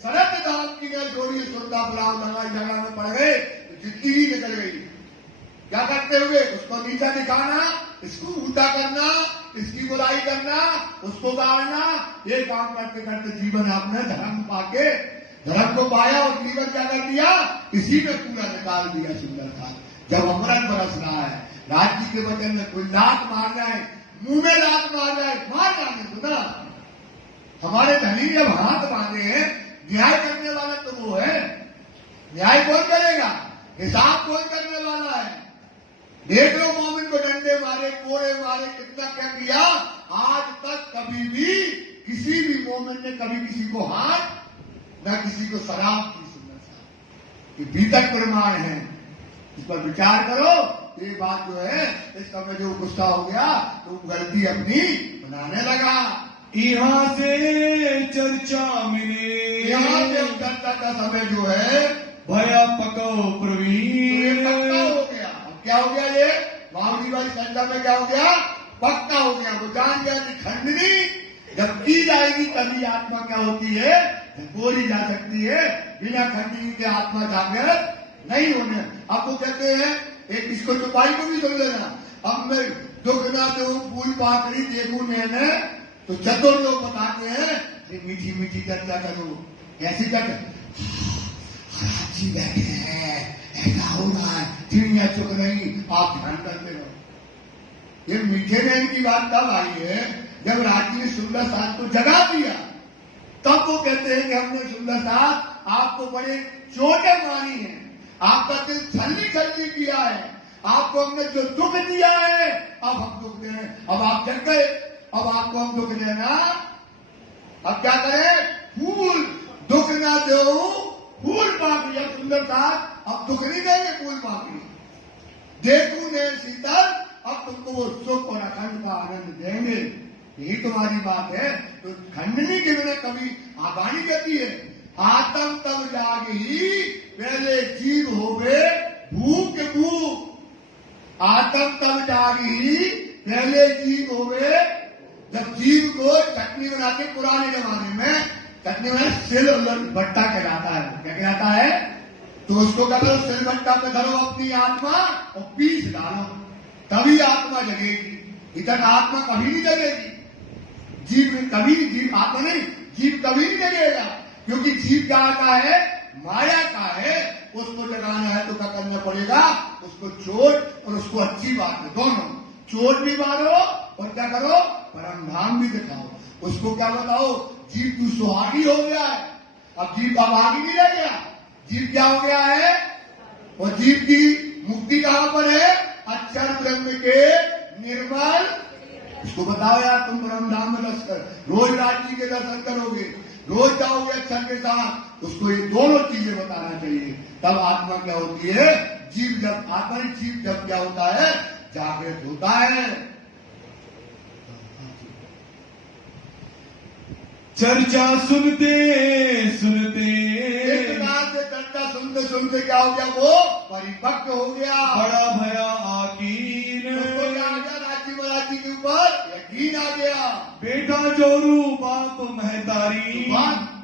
सरद दाम की न जोड़ी सुनता बुलाओ लगा जगह में पड़ गए तो जिंदगी ही निकल गई। क्या करते हुए? उसको नीचा दिखाना, इसको ऊंचा करना, इसकी बुराई करना, उसको गाड़ना, ये काम करते करते जीवन आपने धर्म पाके, धर्म को पाया और जीवन क्या कर दिया? इसी में पूरा निकाल दिया। सुंदर था जब अमृत बरस रहा है, राज्य के वचन में कोई लात मार जाए, मुंह में लात मार जाए, मार जाने दो ना। हमारे धनी जब हाथ बांधे हैं, न्याय करने वाला तो वो है। न्याय कौन करेगा? हिसाब कौन करने वाला है? देख लो मोमिन को डंडे मारे, कोड़े मारे, कितना क्या किया। आज तक कभी भी किसी भी मोमिन ने कभी किसी को हाथ न किसी को शराब की। सुंदर साहब ये भीतर प्रमाण है, इस पर विचार करो। ये बात जो है, इसका में जो गुस्सा हो गया तो गलती अपनी बनाने लगा। यहाँ से चर्चा मिले, यहाँ से चर्चा का समय जो है भया पको प्रवीण। पक्का हो गया। अब क्या हो गया? ये मावड़ी वाली संख्या में क्या हो गया? पक्का हो गया। वो जान गया कि खंडनी जब की जाएगी तभी आत्मा क्या होती है? बोली जा सकती है। बिना खंडनी के आत्मा जागृत नहीं होने। अब वो कहते हैं, एक इसको चुपाई को भी सुन लेना। अब मैं दुख ना दूं फूल पाकड़ी देखूं मैंने, तो चतुर लोग बताते हैं मीठी मीठी चर्चा करो। कैसी चर्चा? जी बैठे हैं, ऐसा हो रहा है, चिड़िया चुक नहीं, आप ध्यान करते रहो। ये मीठे नैन की बात तब आई है जब राजी ने सुंदर साथ को जगा दिया। तब वो कहते हैं कि हमने सुंदर साथ आपको बड़े चोटें मारी हैं, आपका दिल छलनी छलनी किया है, आपको हमने जो दुख दिया है अब हम दुख दे रहे हैं। अब आप जग गए, अब आपको हम दुख देना। अब क्या करें? फूल दुख ना दो फूल पाकड़ी। अब सुंदर साथ अब दुख नहीं देंगे, फूल पाकड़ी देखू ने शीतल, अब तुमको वो सुख और अखंड का आनंद देंगे। यही तुम्हारी बात है। तो खंडनी के बिना कभी आबानी कहती है, आत्म तब जागी पहले जीव होवे भूख भूख। आत्म तब जागी पहले जीव होवे। जब जीव को चटनी बनाते पुराने जमाने में, चटनी में सिल भट्टा कहलाता है। क्या कहलाता है? तो उसको क्या करो? सिल भट्टा पे धरो अपनी आत्मा और पीस डालो, तभी आत्मा जगेगी। इधर आत्मा कभी नहीं जगेगी। जीव कभी, जीव आत्मा नहीं, जीव कभी नहीं जगेगा, क्योंकि जीव क्या का है? माया का है। उसको जगाना है तो क्या करना पड़ेगा? उसको चोट और उसको अच्छी बात है, दोनों चोट भी मारो और क्या करो? परम धाम भी दिखाओ। उसको क्या बताओ? जीव तू सुहागी हो गया है। अब जीव अब आगे नहीं रह गया। जीव क्या हो गया है? और जीव की मुक्ति कहां पर है? अक्षर ब्रह्म के निर्मल। उसको बताओ यार, तुम परम धाम में लश्कर रोज रात्रि के दर्शन करोगे, रोज जाओगे अक्षर के साथ। उसको ये दोनों चीजें बताना चाहिए, तब आत्मा क्या होती है? जीव जब आत्मा जीव जब क्या होता है? जागृत होता है। चर्चा सुनते सुनते एक प्रकार से चर्चा सुनते सुनते क्या हो गया? वो परिपक्व हो गया। बड़ा भया आकीन, उसको क्या आ गया? राज्य महाराजी के ऊपर यकीन आ गया। बेटा जोरू बात महतारी।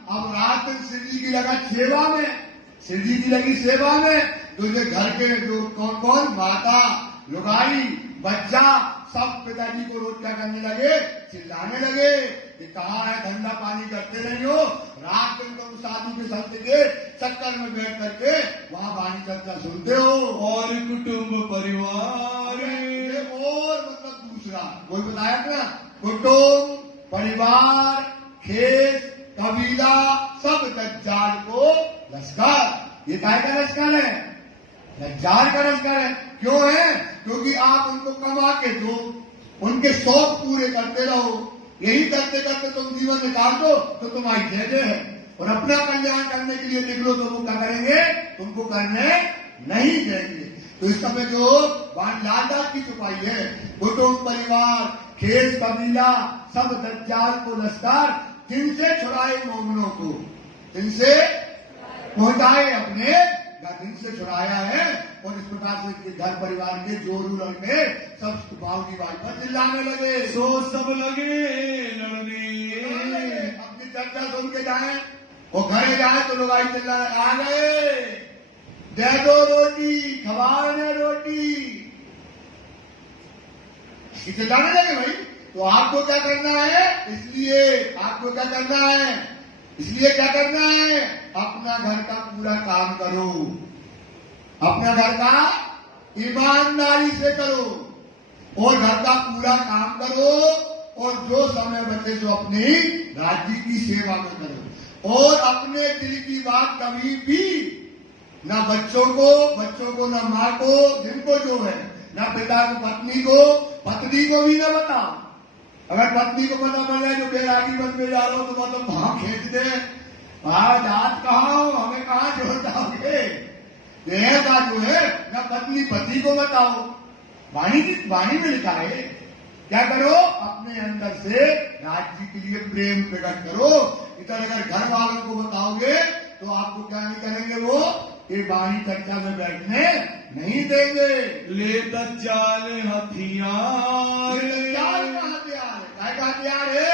अब रात शिव जी की लगा सेवा में, शिव जी की लगी सेवा में। तो ये घर के जो कौन कौन, माता, लुगाई, बच्चा, सब पिताजी को रोज क्या करने लगे? चिल्लाने लगे कि कहाँ है? ठंडा पानी करते नहीं हो। रात दिन तुम साधु के संत के चक्कर में बैठ करके वहां वाणी चर्चा सुनते हो। और कुटुंब परिवार, और मतलब दूसरा कोई बताया ना, कुटुंब परिवार, खेत, कबीला, सब दज्जाल को लश्कर। ये काय का लश्कर है? दज्जाल का लश्कर है। क्यों है? क्योंकि आप उनको कमा के दो, उनके शौक पूरे करते रहो, यही करते करते तुम जीवन निकाल दो तो तुम्हारी जय है। और अपना कल्याण करने के लिए निकलो तो वो क्या करेंगे? तुमको करने नहीं देंगे। तो इस समय जो लालदास की छुपाई है, कुटुंब परिवार खेस कबीला सब दज्जाल को लश्कर दिन से छुड़ाए मोमिनों को, दिन से पहुंचाए अपने दिन से छुड़ाया है। और इस प्रकार से घर परिवार के जोरू लड़के सब बाबू की बात पर चिल्लाने लगे, सो सब लगे लड़ने। अपनी चर्चा सुन के जाए और घरे जाए तो लोग आई चिल्लाने आ गए, दे दो रोटी, खवाओ ने रोटी, चिल्लाने लगे। भाई तो आपको क्या करना है? इसलिए आपको क्या करना है? इसलिए क्या करना है? अपना घर का पूरा काम करो, अपना घर का ईमानदारी से करो और घर का पूरा काम करो। और जो समय बचे जो अपनी राज्य की सेवा में करो। और अपने दिल की बात कभी भी ना बच्चों को ना माँ को, जिनको जो है, ना पिता को पत्नी को भी ना बताओ। अगर पत्नी को पता पड़ जाए जो बैरागी बन में जा रहा हो तो मतलब वहां खींच दे, आज कहा हमें कहाँ जोड़ताओगे। ऐसा जो है ना पत्नी पति को बताओ, वाणी में लिखा है क्या करो? अपने अंदर से राज्य के लिए प्रेम प्रकट करो। इधर अगर घर वालों को बताओगे तो आपको क्या नहीं करेंगे? वो ये वाणी चर्चा में बैठने नहीं देंगे। ले दज्जाल हथियार, दज्जाल का हथियार है। क्या का हथियार है?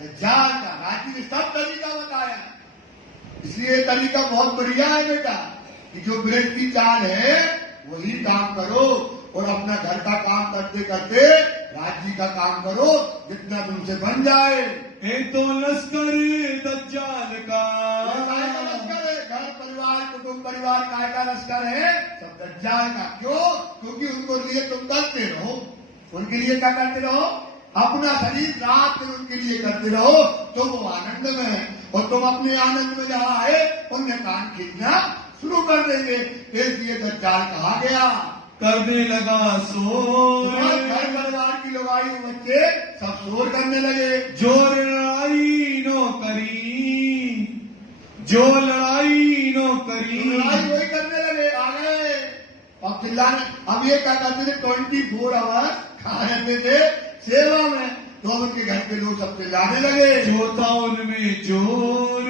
दज्जाल का। राज्य ने सब तरीका बताया, इसलिए तरीका बहुत बढ़िया है बेटा कि जो ब्रज की चाल है वही काम करो और अपना घर का काम करते करते राज्य का काम करो जितना तुमसे बन जाए। तो लश्कर दज्जाल का, लश्कर है, घर परिवार कुटुंब परिवार काय का लश्कर है? सब दज्जाल का। क्यों? क्योंकि उनको लिए तुम करते रहो, उनके लिए क्या करते रहो? अपना शरीर रात दिन उनके लिए करते रहो तो वो आनंद में है। और तुम अपने आनंद में जहाँ आए उन्हें कान खींचना शुरू कर देंगे। इसलिए दज्जाल कहा गया, करने लगा शोर। घर परिवार की लोग आई बच्चे सब शोर करने लगे। जो लड़ाई नो करी, जो लड़ाई नो करी, लड़ाई वही करने लगे। आ गए अब चिल्लाने। अब ये क्या करते थे? 24 आवर्स खा रहते थे सेवा में, तो उनके घर के लोग सब चिल्लाने लगे। जो था उनमें जोर,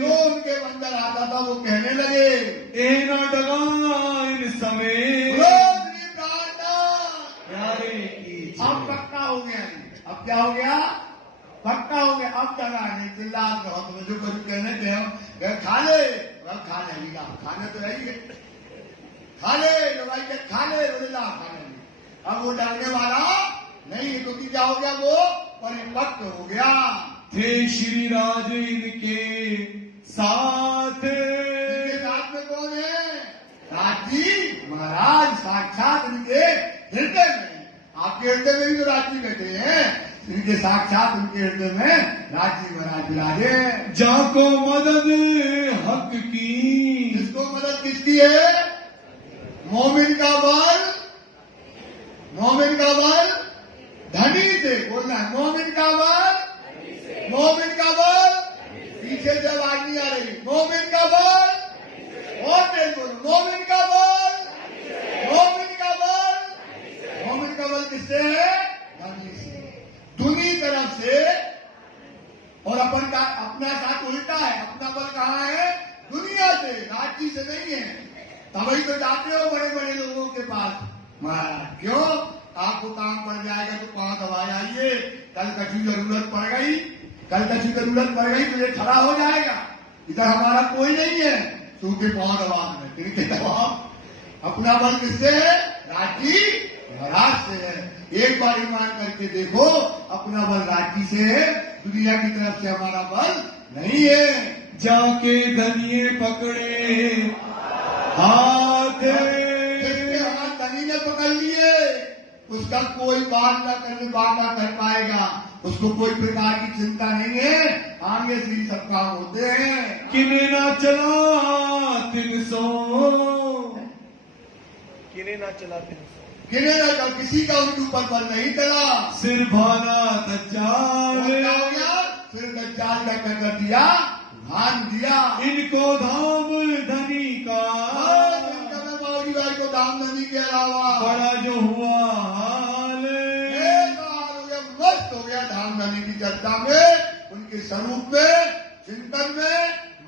जो उनके अंदर आता था वो कहने लगे, ए ना डगा इन समय प्यारे की। अब पक्का हो गया। अब क्या हो गया? पक्का हो गया। अब डरा नहीं, चिल्ला रहो तुम्हें जो कुछ कहने थे खा ले। अब खा लेगा, खाने तो यही है, खा ले दवाई के, खा ले बोलेगा खाने में। अब वो डरने वाला नहीं है क्योंकि क्या हो गया? वो परिपक्व हो गया। थे श्री राज इनके साथ, इनके साथ में कौन है? राजी महाराज साक्षात इनके हृदय में। आपके हृदय में भी तो राजी बैठे हैं, इनके साक्षात उनके हृदय में राजी महाराज विराजे। जाको मदद हक की, जिसको मदद किसकी है? मोमिन का बल, मोमिन का बल धनी से बोलना है। मोमिन का बल, मोमिन का बल, पीछे से आवाज नहीं आ रही। मोमिन का बल, और तेज बोलो, मोमिन का बल, मोमिन का बल। मोमिन का बल किससे है? धनी से, दूनी तरफ से। और अपन का अपना साथ उल्टा है, अपना बल कहाँ है? दुनिया से, राज्य से नहीं है। तभी तो जाते हो बड़े बड़े लोगों के पास महाराज। क्यों? आपको काम पड़ जाएगा तो कहाँ दवाई आइए, कल कछु जरूरत पड़ गई, कल कछु जरूरत पड़ गई तो ये खड़ा हो जाएगा। इधर हमारा कोई नहीं है, सूखे पांव दबा में तिनके दबाव। अपना बल किससे है? राजी महाराज से है। एक बार ईमान करके देखो, अपना बल राजी से है, दुनिया की तरफ से हमारा बल नहीं है। जाके धनिये पकड़े हाथ, जिसके हाथ धनी ने पकड़ लिए उसका कोई बात ना कर पाएगा, उसको कोई प्रकार की चिंता नहीं है, आगे से ही सब काम होते हैं। किने ना चला 300, गिने ना चला किसी का उनके ऊपर बल नहीं चला। सिर भाना दज्जाल, और क्या हो गया? फिर दज्जाल का क्या कर दिया? भान दिया। इनको धाम धनी का बाबूजी भाई को धाम धनी के अलावा बड़ा जो हुआ हाल, मस्त हो गया धाम धनी की चर्चा में, उनके स्वरूप में, चिंतन में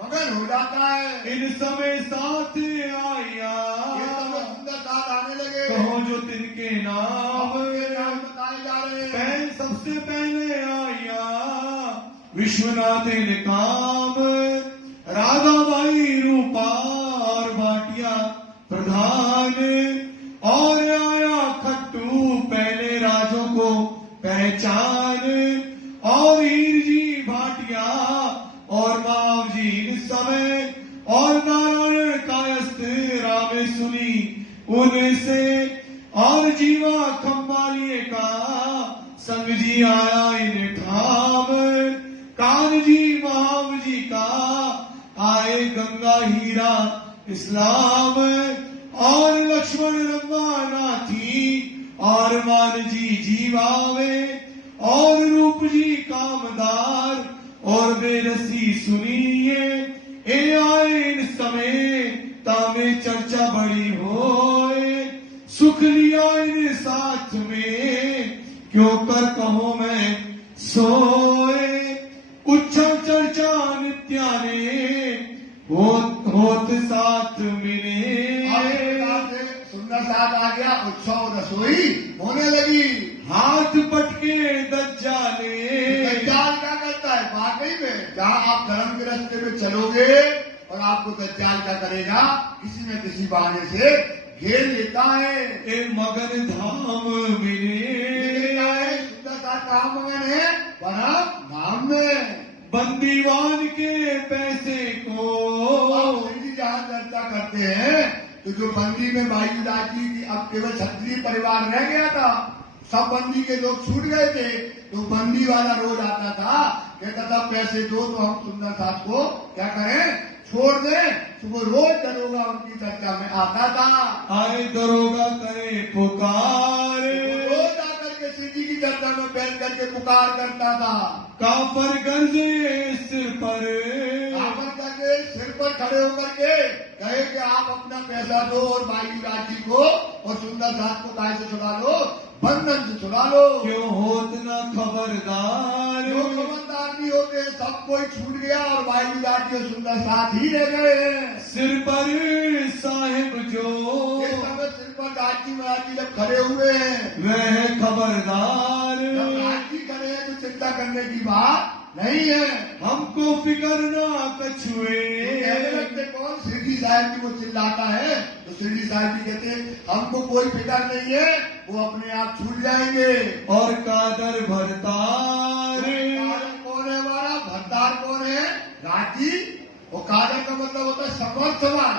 मगन हो जाता है। इन समय साथ आया, ये समय सुंदर साथ आने लगे। कहो जो तिनके नाम बताए जा रहे हैं। सबसे पहले आया विश्वनाथ ने काम, राधाबाई रूपा और भाटिया प्रधान, और आया खट्टू पहले राजों को पहचान, और हीर जी भाटिया और माव जी इस समय, और नारायण कायस्थ रामे सुनी उनसे, और जीवा खम्बालिए का संग जी आया इन ठाम, कान जी महाव जी का आए गंगा हीरा इस्लाम, और लक्ष्मण रंगाना थी और मान जी जीवावे, और रूप जी कामदार और बेरसी सुनिए, ए आए इन समय तामे चर्चा बड़ी होए, सुख लिया इन साथ में क्यों कर कहो मैं सोए, उच्छल चर्चा नित्याने होत साथ मिले। सुंदर साथ आ गया, उत्सव रसोई होने लगी। हाथ पटके दज्जाले, दज्जाल क्या करता है? वाकई में जहाँ आप धर्म के रास्ते में चलोगे और आपको दज्जाल क्या करेगा? किसी न किसी बहाने से घेर लेता है। ए मगन धाम मिले, सुंदर साथ कहाँ मगन है? परम धाम में। बंदीवान के पैसे को जहाँ चर्चा करते हैं तो जो बंदी में बाईदास जी की अब केवल क्षत्रिय परिवार रह गया था, सब बंदी के लोग छूट गए थे, तो बंदी वाला रोज आता था, कहता था पैसे दो तो हम सुंदर साथ को क्या करें? छोड़ दें। तो वो रोज दरोगा उनकी चर्चा में आता था। आए दरोगा करे पुकार, रोज आकर के श्री जी की चर्चा में बैठ करके पुकार करता था। काफर गर्जे सिर पर, काफर करके सिर पर खड़े होकर के कहे कि आप अपना पैसा दो और बाईदास जी को और सुंदर साथ को काय से छुड़ा लो? बंधन से छुड़ा लो। क्यों होत ना खबरदार, जो खबरदार नहीं होते, सब कोई छूट गया और बाईदास जी सुंदर साथ ही रह गए। सिर पर साहिब जो इस समय सिर पर दाजी महाराज जी जब खड़े हुए हैं, वह खबरदार, जब राजी खड़े हैं तो चिंता करने की बात नहीं है। हमको फिक्र ना कछुए, कहने लगते कौन? श्री साहब जी वो चिल्लाता है तो श्री साहब जी कहते हमको कोई फिक्र नहीं है, वो अपने आप छूट जाएंगे। और कादर भरतार, कादर कौन है? हमारा भरतार कौन है? राजी। वो कादर का मतलब होता है समर्थवान।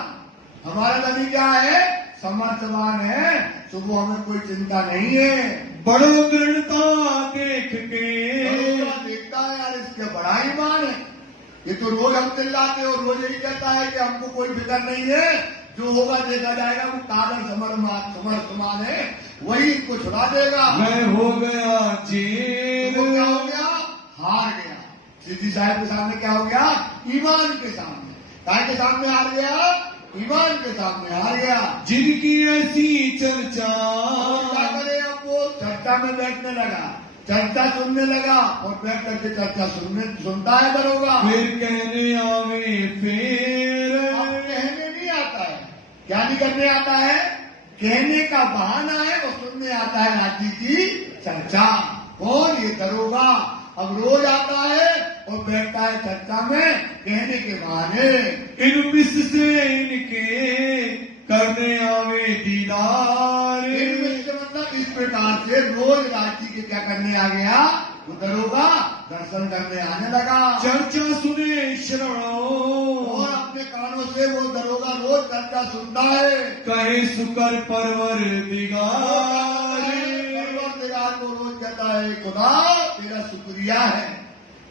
हमारा नबी क्या है? समर्थवान है, तो वो हमें कोई चिंता नहीं है। बड़ो दृढ़ता देख के, देखता है यार इसके बड़ा ईमान है, ये तो रोज हम चिल्लाते और रोज यही कहता है कि हमको कोई फिक्र नहीं है, जो होगा देखा जाएगा। वो कादर समर्थमान है, वही इनको छुड़ा देगा। मैं हो गया जेल, तो क्या हो गया? हार गया। सिद्धि साहब के सामने क्या हो गया? ईमान के सामने। काय के सामने हार गया? ईमान के सामने हार गया। जिनकी ऐसी चर्चा, क्या करे? अब वो चर्चा में बैठने लगा, चर्चा सुनने लगा और बैठ करके चर्चा सुनता है दरोगा। फिर कहने आवे फिर, अब कहने नहीं आता है। क्या नहीं करने आता है? कहने का बहाना है, वो सुनने आता है राज्य की चर्चा। कौन? ये दरोगा। अब रोज आता है और बैठता है चर्चा में कहने के बहाने। इन मिस से इनके करने आवे दीदार, मतलब इस प्रकार से रोज राज्य के क्या करने आ गया? वो दरोगा दर्शन करने आने लगा। चर्चा सुने श्रवणों, और अपने कानों से वो दरोगा रोज चर्चा सुनता है। कहे सुकर परवर दिगार, परवरदिगार को रोज कहता है खुदा तेरा शुक्रिया है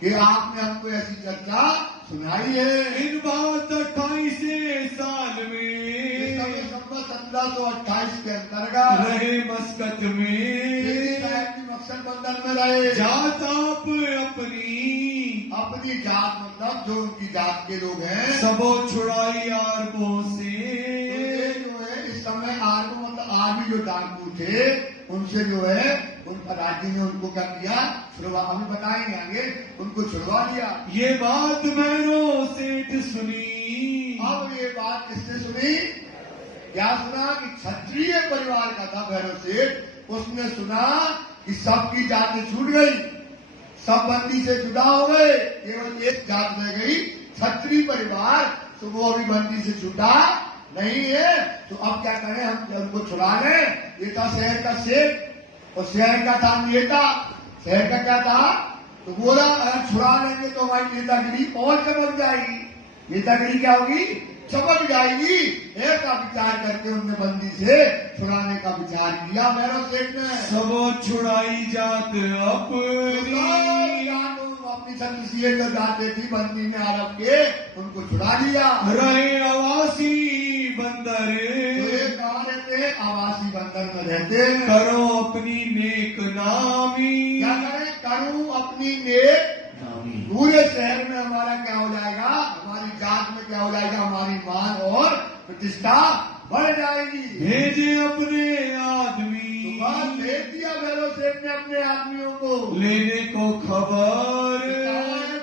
कि आपने हमको ऐसी चर्चा सुनाई है। इन बात 28 साल में, इस समय 27 1528 के अंतर्गत रहे मस्कत में, साहब की मकसद बंधन में रहे। जात आप अपनी जात मतलब जो उनकी जात के लोग हैं, सबो छुड़ाई अरबों से, जो है इस समय आर्मी मतलब आर्मी जो डाकू थे उनसे जो है उन राज्य ने उनको क्या किया, छुड़वा, अभी बताएंगे आगे, उनको छुड़वा दिया। ये बात मैंने सेठ सुनी। अब ये बात किसने सुनी? क्या सुना कि क्षत्रिय परिवार का था भैरव सेठ, उसने सुना कि सबकी जातें छूट गई, सब बंदी से जुदा हो गए, केवल एक जात रह गई क्षत्रिय परिवार, तो वो अभी बंदी से छूटा नहीं है। तो अब क्या करें, हम उनको छुड़ा लें। ये था शहर का सेठ और शहर का था नेता। शहर का क्या था? तो बोला अगर छुड़ा लेंगे तो हमारी नेतागिरी और चमक जाएगी। नेतागिरी क्या होगी? चमक जाएगी। ऐसा विचार करके उनने बंदी से छुड़ाने का विचार किया भैरव सेठ ने। सबो छुड़ाई जात अपनी क्षत्रिय जो जाते थी बंदी में आरब के, उनको छुड़ा दिया। रहे आवासी बंदर, कहाँ रहते? आवासी बंदर में रहते। करो अपनी नेक नामी, क्या करें? करूं अपनी नेक नामी। पूरे शहर में हमारा क्या हो जाएगा, हमारी जात में क्या हो जाएगा, हमारी मान और प्रतिष्ठा बढ़ जाएगी। भेजे अपने आदमी, भेज दिया भैरव सेठ ने अपने आदमियों को लेने को खबर,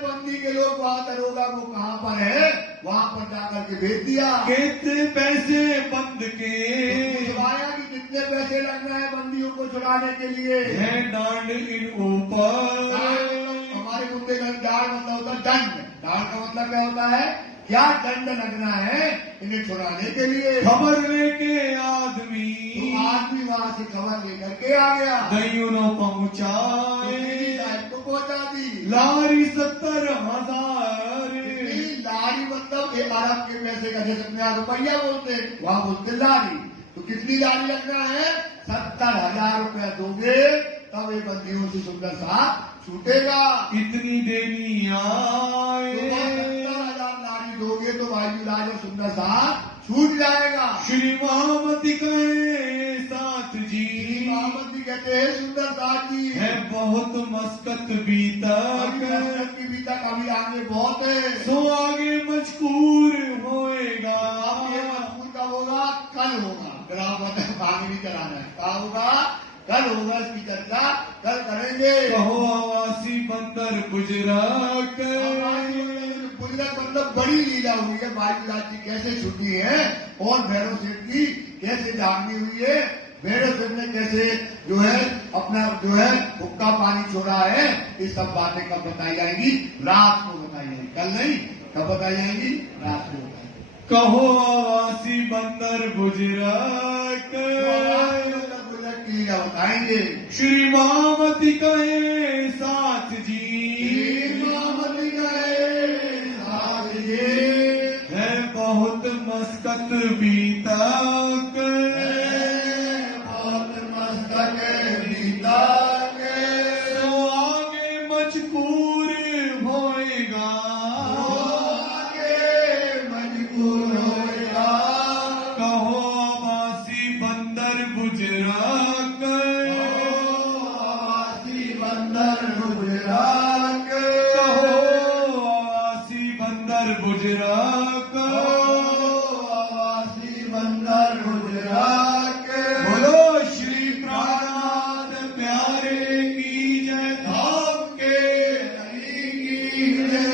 बंदी के लोग वहाँ दरोगा वो कहाँ पर है, वहाँ पर जाकर के भेज दिया। कितने पैसे बंद के, छुड़ाया कि कितने पैसे लगना है बंदियों को छुड़ाने के लिए। है डांड इन ऊपर, हमारे बुंदेलखंड डांड मतलब होता है दंड। डांड का मतलब क्या होता है? क्या दंड लगना है इन्हें छुड़ाने के लिए। खबर लेके आदमी, तो आदमी वहाँ से खबर लेकर के आ गया, दयूनो पहुँचाए, साहब को पहुँचा दी। लारी 70,000, लारी मतलब एक अरब के पैसे का, जैसे अपने यहाँ रुपया बोलते वहाँ बोलते लारी। तो कितनी लारी लगना है? 70,000 रुपया दोगे तब ये बंदियों से सुंदर सा छूटेगा। इतनी देनी आए, 70,000 लारी दोगे तो वायु लाज और सुंदर सा छूट जाएगा। श्री महामती कहे साथ जी, महामती कहते हैं सुंदर साथ जी है बहुत मस्कत बीता, की बीता कभी आगे बहुत है। सो आगे मजकूर होएगा। अब ये मजबूर कब होगा? कल होगा। ग्राम आगे नहीं कराना है, क्या होगा? कल होगा। इसकी चर्चा कल करेंगे। कहो आवासी बंदर गुजरात, गुजरात मतलब बड़ी लीला हुई है। बाईलाल जी कैसे छुट्टी है और भैरव सेठ की कैसे जागनी हुई है, भैरव सेठ ने कैसे जो है अपना जो है हुक्का पानी छोड़ा है, ये सब बातें कब बताई जाएंगी? रात को बताई जाएंगी, कल नहीं। कब बताई जाएंगी? रात को। कहो आवासी बंदर गुजरात, गुजरात की लीला बताएंगे। श्री महामती कहे साथ जी, है बहुत मस्कत बीता, बहुत मस्तक बीता तो आगे मजबूर होएगा। मजबूर होएगा। कहो आवासी बंदर गुजरात, आवासी बंदर गुजरात। कहो आवासी बंदर गुजरात, आवासी बंदर गुजरात। बोलो श्री प्राणनाथ प्यारे की जय, धाम के हरि की जय।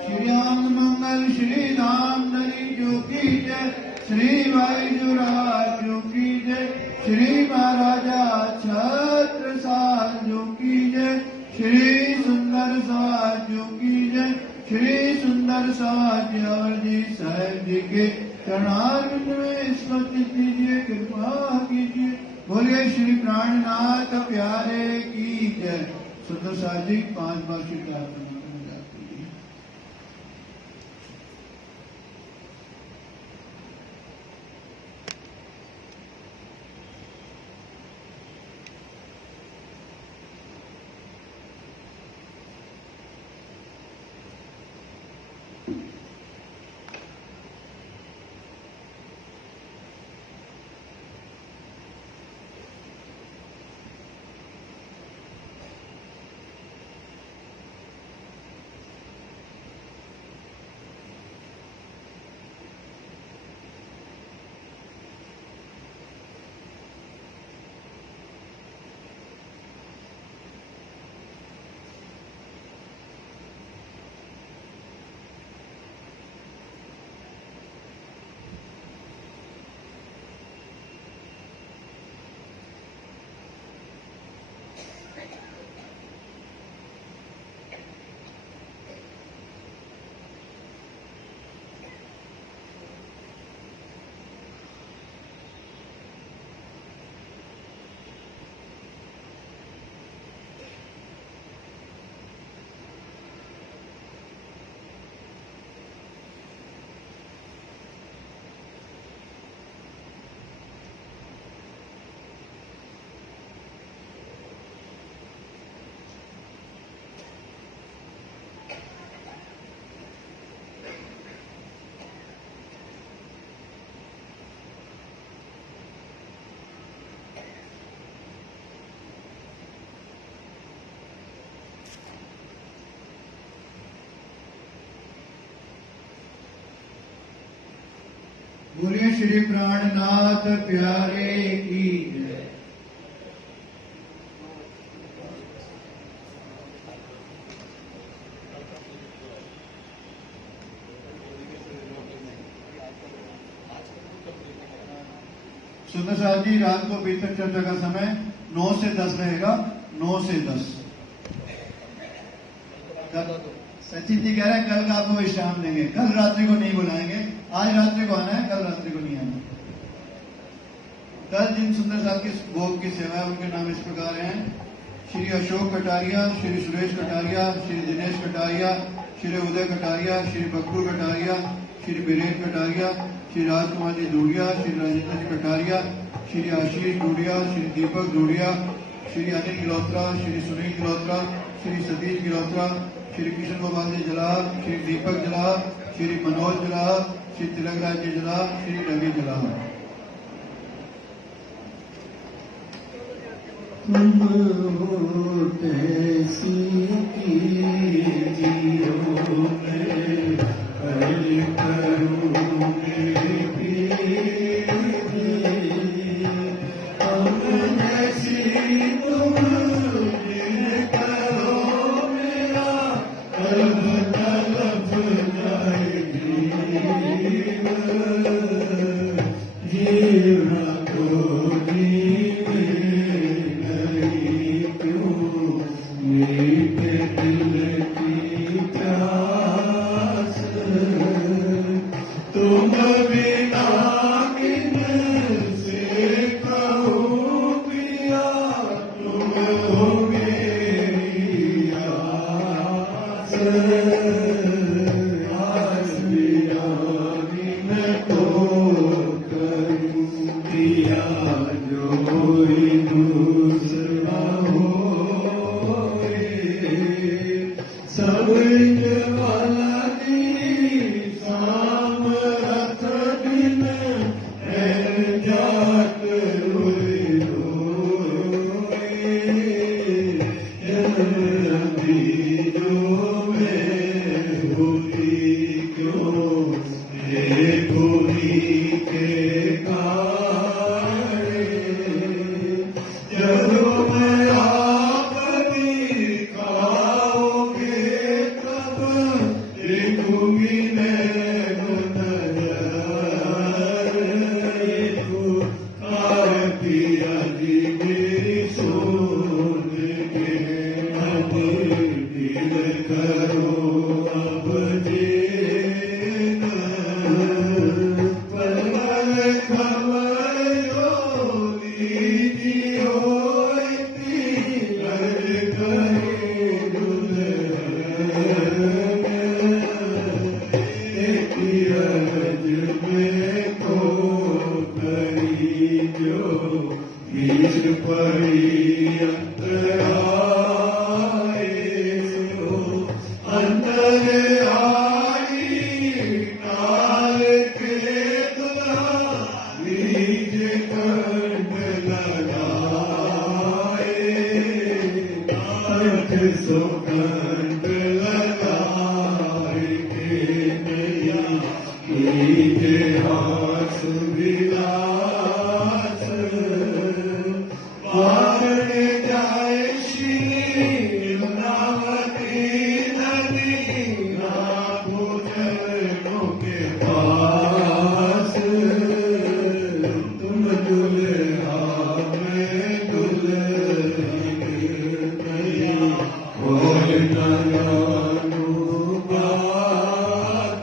श्री राम मंगल श्री राम नरी जो की जय, श्री वायुराज जो की जय, श्री महाराजा छत्र साज जो की जय, श्री सुंदर साज जो की जय, श्री सुंदर साज और जी साहेब जी के चरणारविंद में स्मृति कीजिए, कृपा कीजिए। बोलिए श्री प्राणनाथ प्यारे की जय। सुंदर साज जी 5 बार श्री प्रार्थना जाती है। बोलिए श्री प्राणनाथ प्यारे की जय। सुंदर साहब जी, रात को बीतक चर्चा का समय 9 से 10 रहेगा। 9 से 10। सचिन जी कह रहे हैं कल का आपको विश्राम देंगे, कल रात्रि को नहीं बुलाएंगे। आज रात्रि को आना है, कल रात्रि को नहीं आना। कल जिन सुंदर साहब की भोग की सेवा है उनके नाम इस प्रकार हैं: श्री अशोक कटारिया, श्री सुरेश कटारिया, श्री दिनेश कटारिया, श्री उदय कटारिया, श्री बकरू कटारिया, श्री बीरेन कटारिया, श्री राजकुमार जी डूडिया, श्री राजेंद्र जी कटारिया, श्री आशीष डूडिया, श्री दीपक डूडिया, श्री अनिल गिलोत्रा, श्री सुनील गिलोत्रा, श्री सतीश गिलोत्रा, श्री किशन गोपाल जी जलाल, श्री दीपक जलाल, श्री मनोज जलाल, श्री तिलक राज जी जलाल, श्री रवि जलाल। तुम हो कैसी कीजियो मैं कल करूँगी हम जैसी तुम करो मेरा कलब तलब जाएगी जीवन को जीवे नहीं क्यों मेरे दिल की प्यास तुम बिना किन से कहूँ पिया तुम हो मेरी आस आस बिना किन को करूँ पिया जो दूसरा होए सब वाला सामरथ दिन जात रोए जो मैं भूली क्यों भूली के कारे जब मैं आप दिखाओगे तब देखूंगी मैं पिया जी मेरी सोन के दिल करो अब जेना पलवल खबर जो लीजियो कर करे दुल्हन में को करी जो बीच पड़ी अंतराए सो अंतर आई काल के दुला बीज कंठ लगाए कंठ सो कंठ लगाए के नैया कीजे हास विलास पावन जाए श्री नावती नदी नाभो चरणों के पास तुम दुल्हा मैं दुल्हन नहीं कोई न जानू बात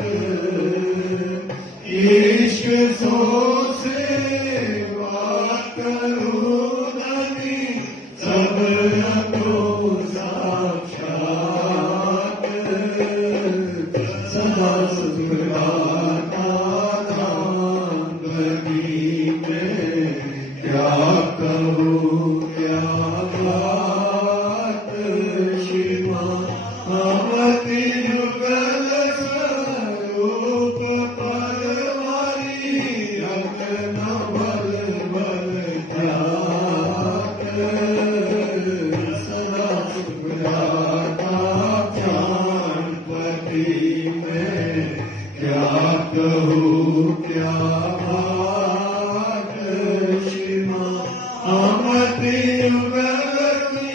इश्क सो से बात करूँ नदी सब तो साक्षात सदा सुखदाता नाम बनी में क्या कहूँ क्या बात शिवा भगवती युगल स्वरूप परवारी अगन बल बल जात सदा सुखदाता ज्ञानपति में क्या कहूँ क्या बात शिमा आमती उगती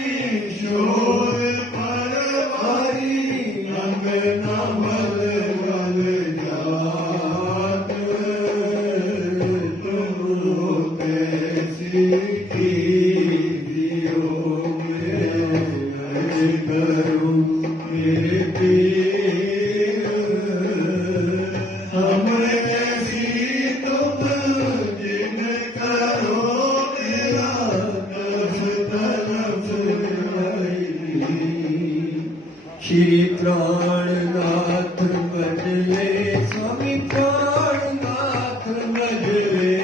शोर परवारी अंग नमल गल जात तुम कैसी की दियो मैं करूं मेरे पीर हम ऐसी तुम जिन करो मेरा तरफ श्री प्राणनाथ बदले स्वामी प्राणनाथ बदले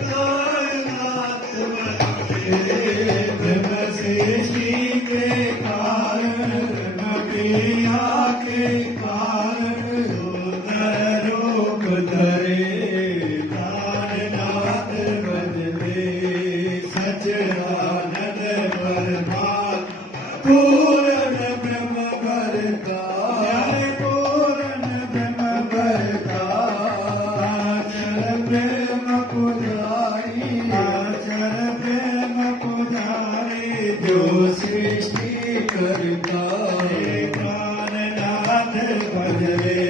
प्राणनाथ बदले ब्रह्मशेषी के कारण ब्रह्मपिया के कारण रोग धरे प्राणनाथ बदले सच्चिदानंद परमात्मा पूर्ण ब्रह्म भरता पूर्ण ब्रह्म भरता अक्षर प्रेम पुजारी अक्षर प्रेम पुजारी जो सृष्टि करता प्राणनाथ भजले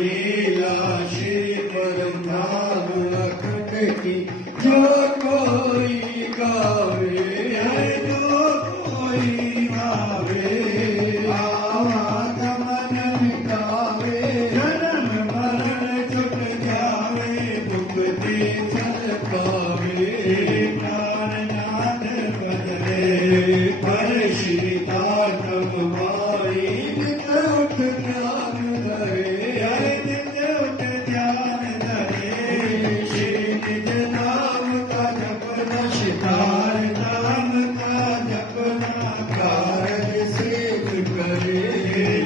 लीला श्री परमात्म अखंड की जो कोई गावे जो कोई गावे आवा गमन मिटावे जन्म मरण छुट जावे मुक्ति चल पावे प्राणनाथ बदले पर श्री तांडव मारी नित उठ ध्यान धरे नित उठ ध्यान धरे श्री निज नाम का जपना सितार नाम का जपना कारज सिद्ध करे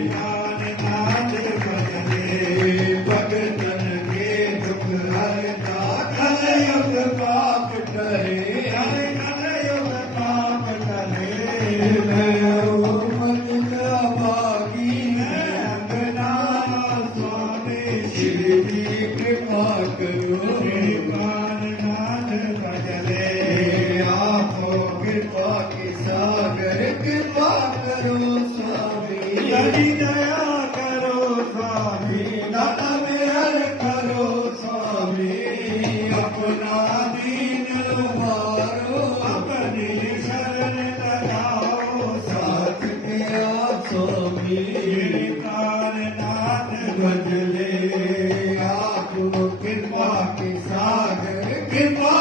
प्राणनाथ बदले भगतन के दुख हरता कलयुग पाप टरे कलयुग पाप टरे मैं ओ मन का भागी मैं अंगना स्वामी शिव जी कृपा करो प्राणनाथ बदले आपको कृपा की सागर कृपा करो स्वामी यदि दया करो स्वामी दाता मेहर करो स्वामी अपना दीन उबारो अपनी शरण लगाओ साथ मेरा स्वामी प्राणनाथ बदले आपको कृपा की सागर कृपा